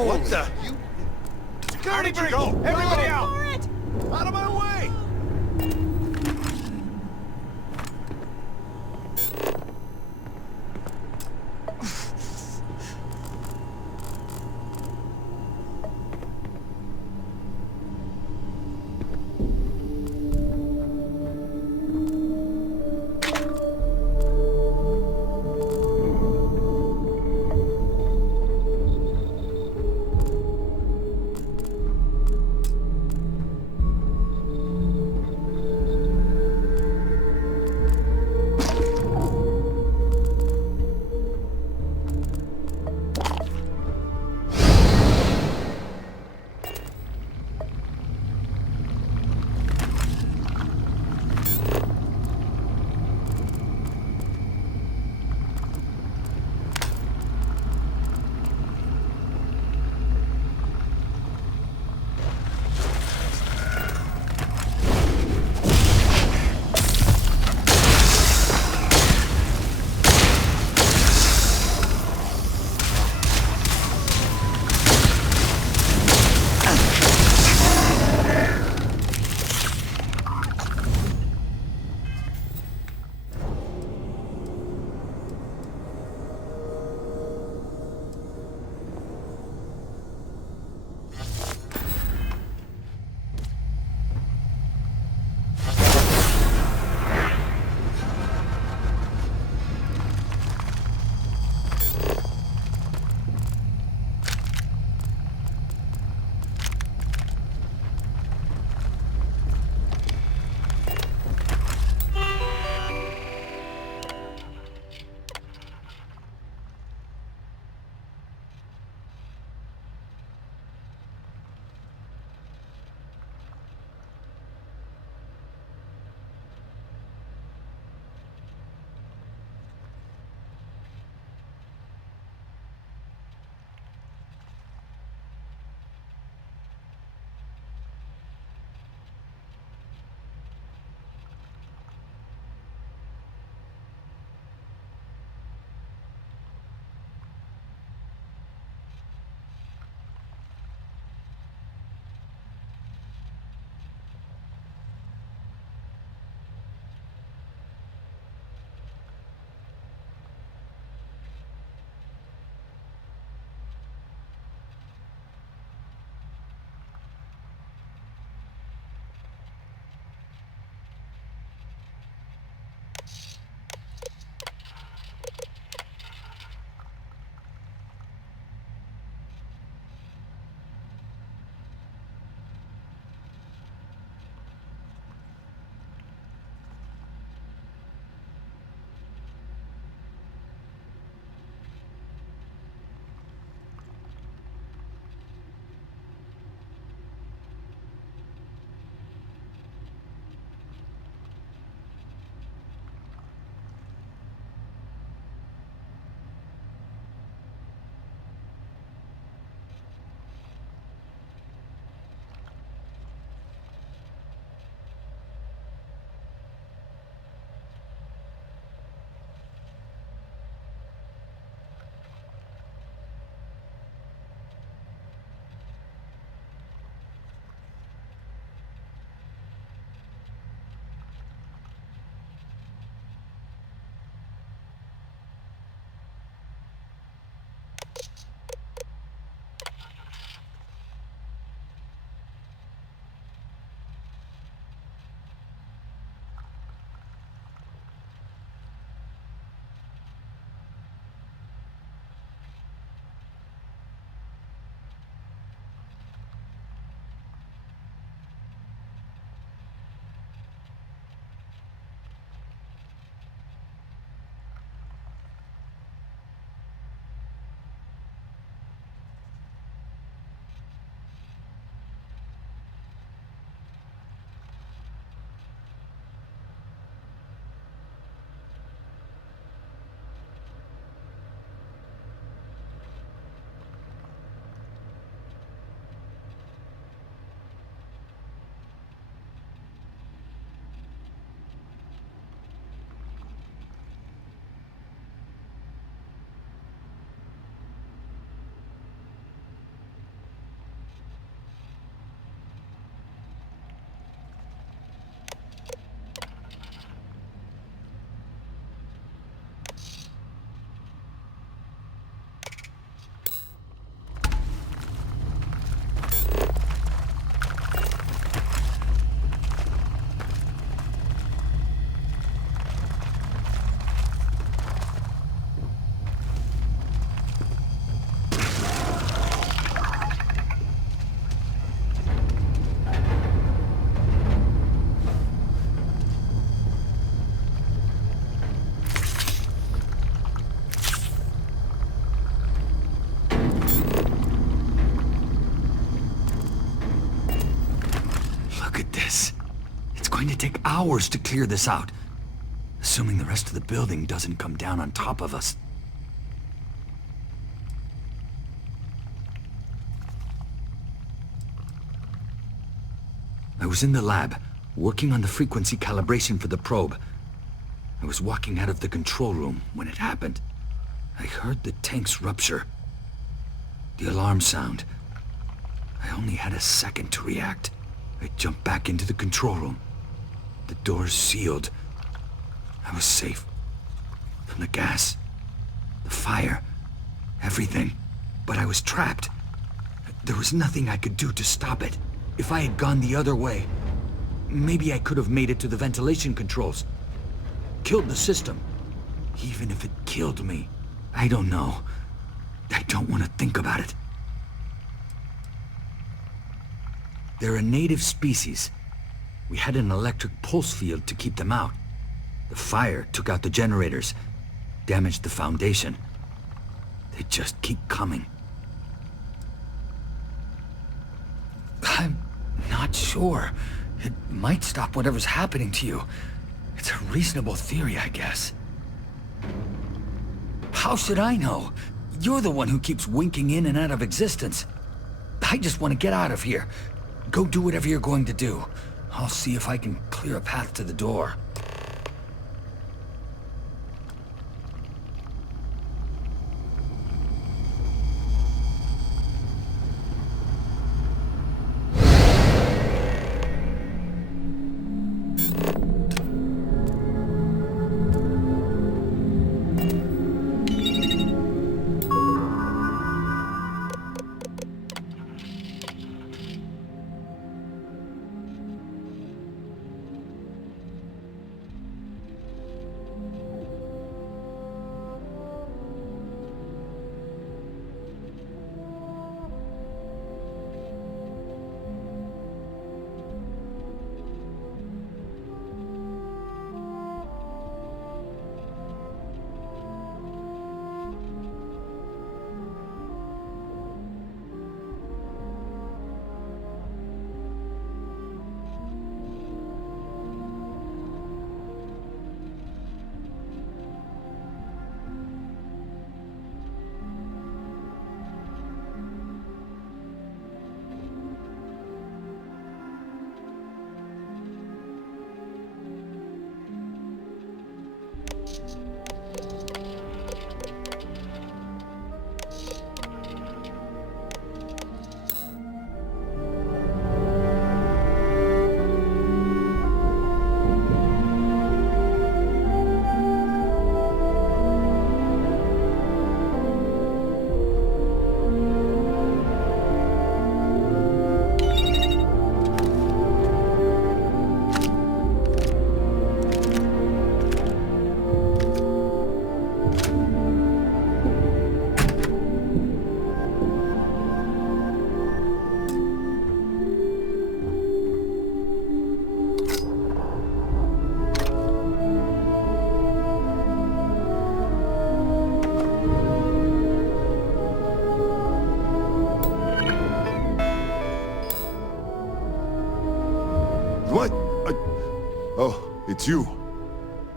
What the? Security break! Everybody out! Out of my way! going to take hours to clear this out. Assuming the rest of the building doesn't come down on top of us. I was in the lab, working on the frequency calibration for the probe. I was walking out of the control room when it happened. I heard the tanks rupture. The alarm sound. I only had a second to react. I jumped back into the control room. The doors sealed. I was safe. From the gas, the fire, everything. But I was trapped. There was nothing I could do to stop it. If I had gone the other way, maybe I could have made it to the ventilation controls. Killed the system. Even if it killed me, I don't know. I don't want to think about it. They're a native species. We had an electric pulse field to keep them out. The fire took out the generators, damaged the foundation. They just keep coming. I'm not sure. It might stop whatever's happening to you. It's a reasonable theory, I guess. How should I know? You're the one who keeps winking in and out of existence. I just want to get out of here. Go do whatever you're going to do. I'll see if I can clear a path to the door. It's you.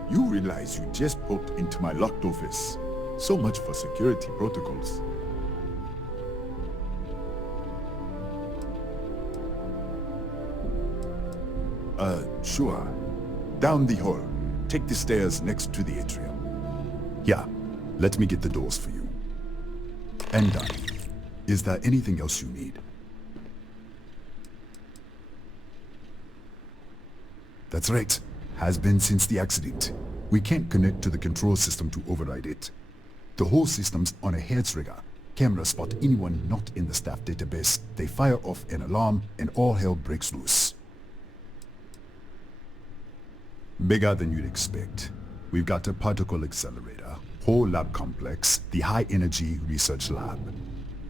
You realize you just poked into my locked office. So much for security protocols. Sure. Down the hall. Take the stairs next to the atrium. Yeah, let me get the doors for you. And done. Is there anything else you need? That's right. Has been since the accident. We can't connect to the control system to override it. The whole system's on a hair trigger. Cameras spot anyone not in the staff database. They fire off an alarm and all hell breaks loose. Bigger than you'd expect. We've got a particle accelerator, whole lab complex, the high energy research lab.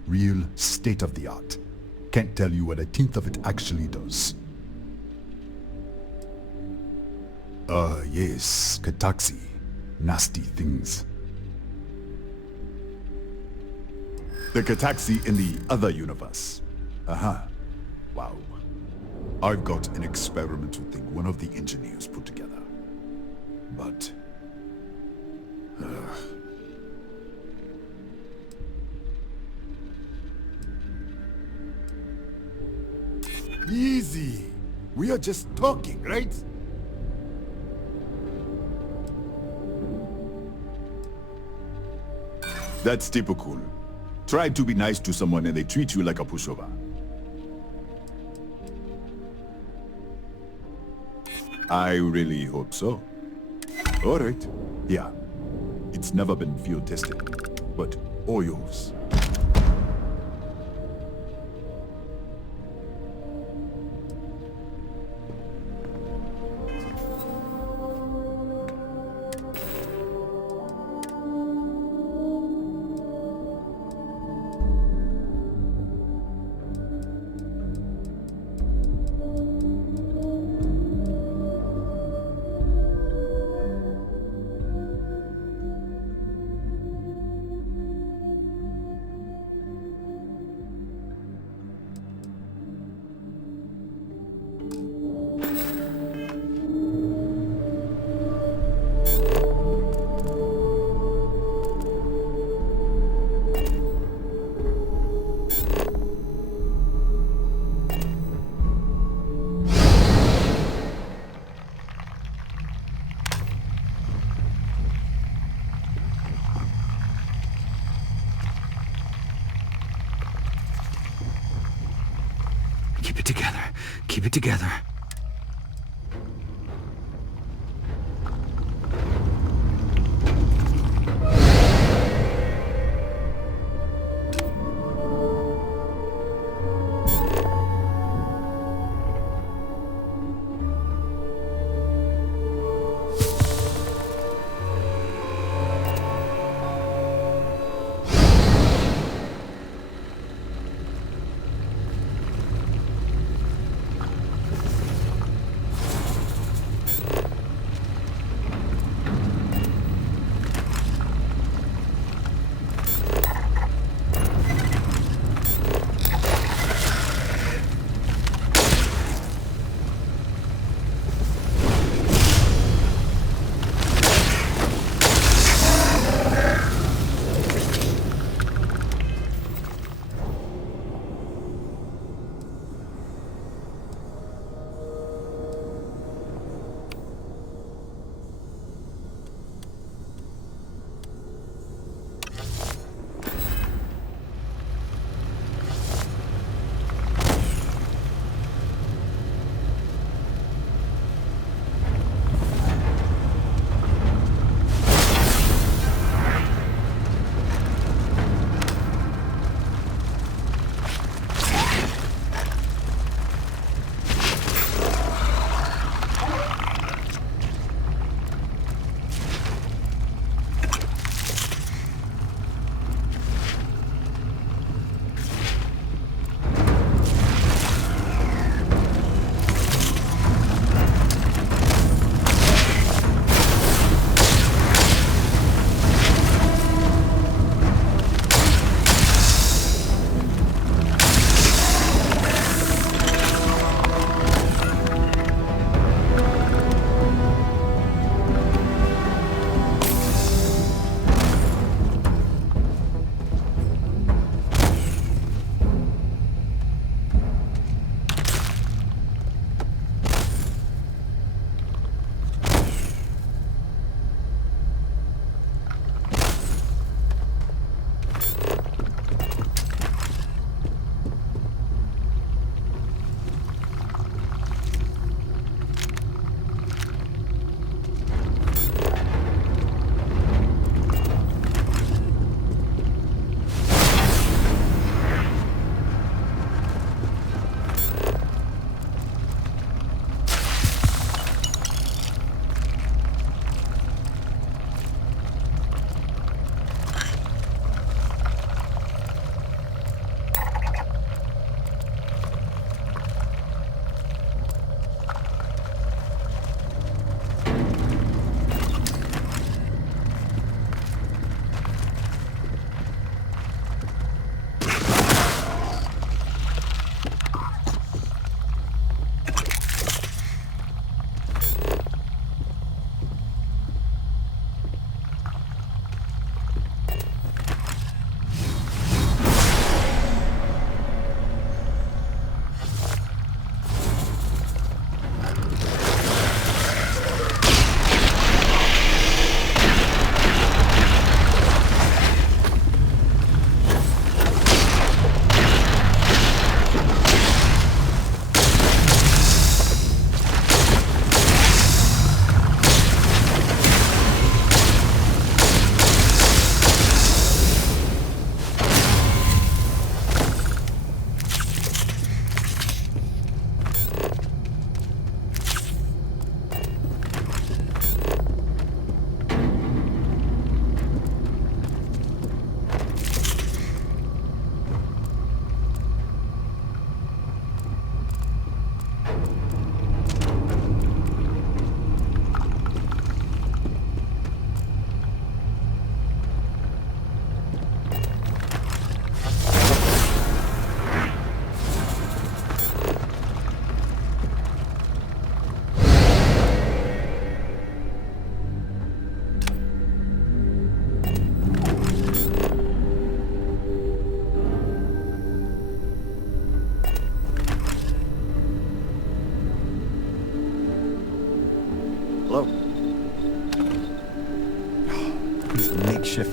Real state-of-the-art. Can't tell you what a tenth of it actually does. Yes, Kataxi. Nasty things. The Kataxi in the other universe. Uh-huh. Wow. I've got an experimental thing one of the engineers put together. But... Easy. We are just talking, right? That's typical. Try to be nice to someone and they treat you like a pushover. I really hope so. Alright. Yeah. It's never been field tested, but all yours. Keep it together. Keep it together.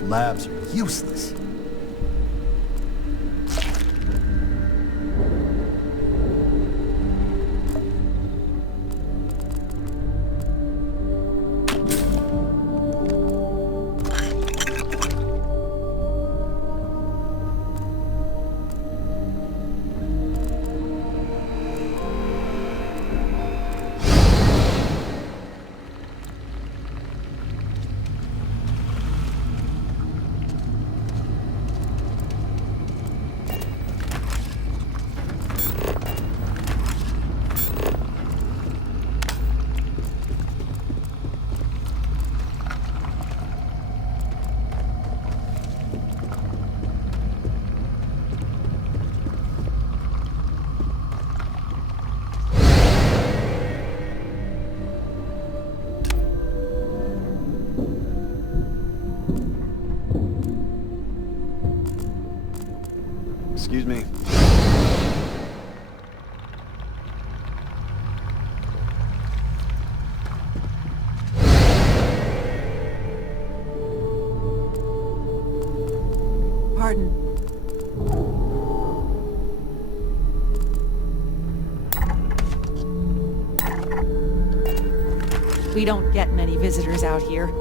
labs are useless. Excuse me. Pardon. We don't get many visitors out here.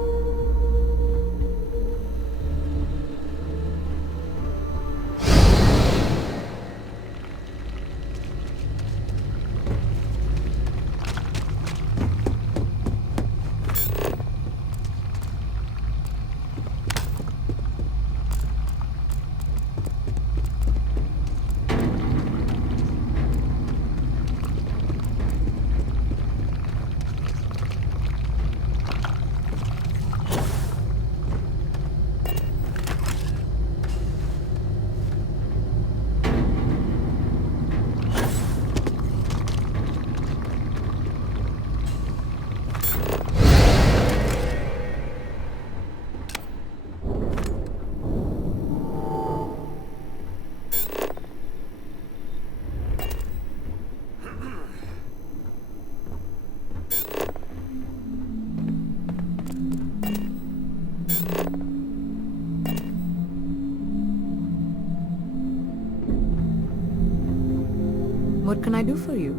What can I do for you?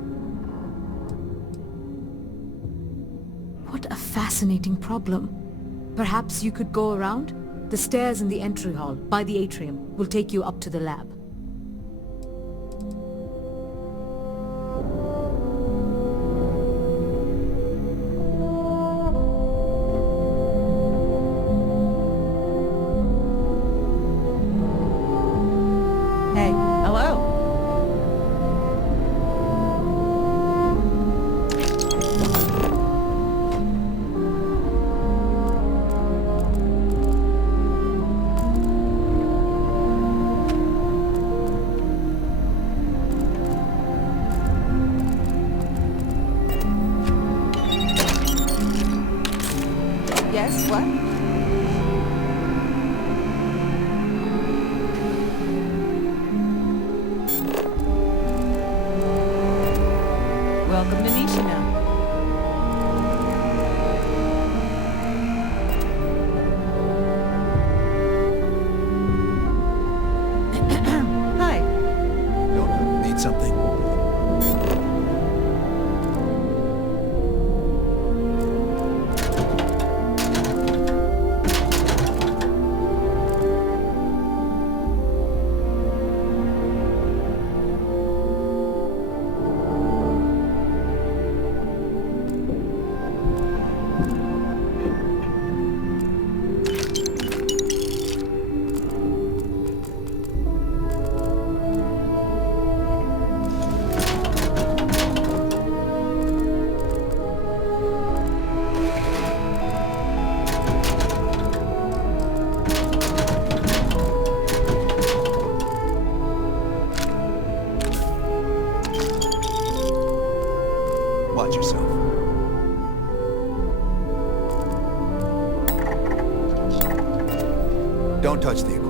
What a fascinating problem. Perhaps you could go around? The stairs in the entry hall, by the atrium, will take you up to the lab. Hey, hello. Yes, what? Welcome to Nishina. Hi. Need something? Watch yourself. Don't touch the equipment.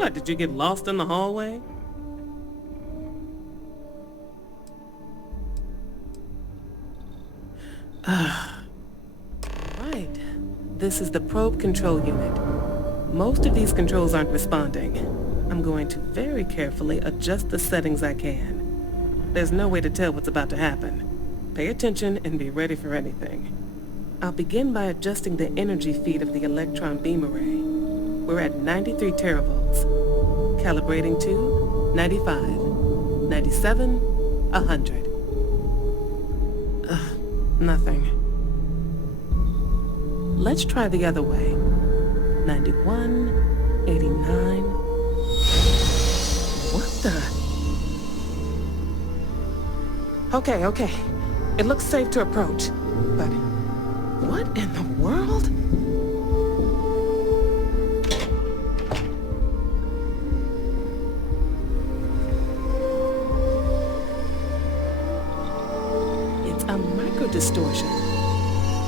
What, did you get lost in the hallway? Right. This is the probe control unit. Most of these controls aren't responding. I'm going to very carefully adjust the settings I can. There's no way to tell what's about to happen. Pay attention and be ready for anything. I'll begin by adjusting the energy feed of the electron beam array. We're at 93 teravolts. Calibrating to 95, 97, 100. Nothing. Let's try the other way. 91, 89. What the? Okay. It looks safe to approach. But what in the world? It's a microdistortion.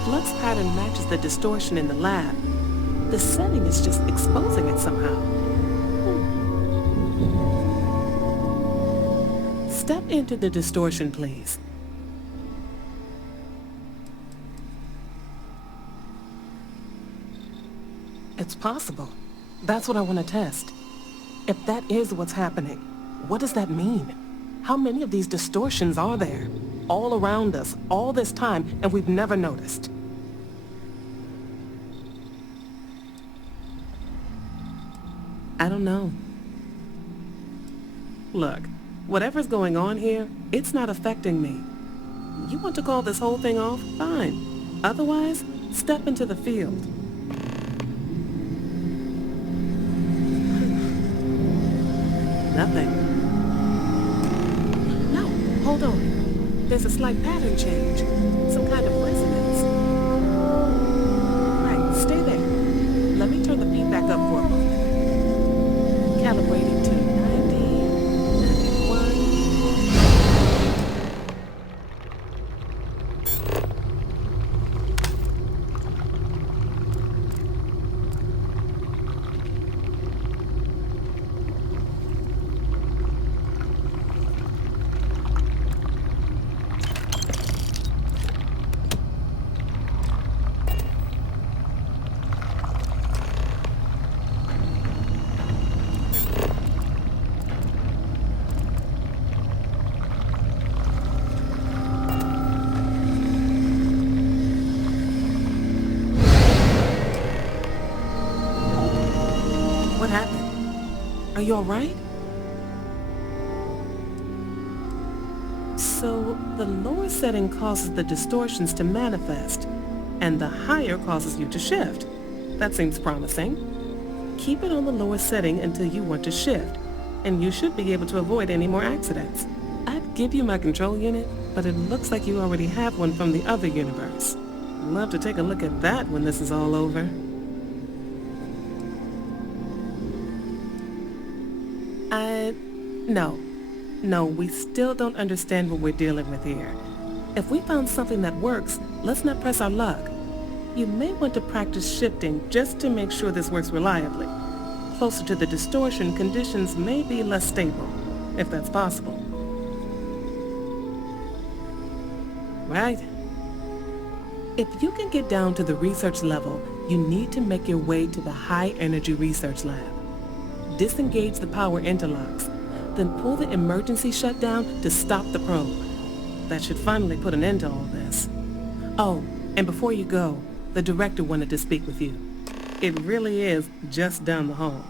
Flux pattern matches the distortion in the lab. The setting is just exposing it somehow. Step into the distortion, please. It's possible. That's what I want to test. If that is what's happening, what does that mean? How many of these distortions are there? All around us, all this time, and we've never noticed. I don't know. Look, whatever's going on here, it's not affecting me. You want to call this whole thing off? Fine. Otherwise, step into the field. Nothing. No, hold on. There's a slight pattern change. Some kind of resonance. Right, stay there. Let me turn the beat back up for a moment. Calibrating to 90, 91. What happened? Are you all right? So, the lower setting causes the distortions to manifest, and the higher causes you to shift. That seems promising. Keep it on the lower setting until you want to shift, and you should be able to avoid any more accidents. I'd give you my control unit, but it looks like you already have one from the other universe. Love to take a look at that when this is all over. No, we still don't understand what we're dealing with here. If we found something that works, let's not press our luck. You may want to practice shifting just to make sure this works reliably. Closer to the distortion, conditions may be less stable, if that's possible. Right? If you can get down to the research level, you need to make your way to the high-energy research lab. Disengage the power interlocks, then pull the emergency shutdown to stop the probe. That should finally put an end to all this. Oh, and before you go, the director wanted to speak with you. It really is just down the hall.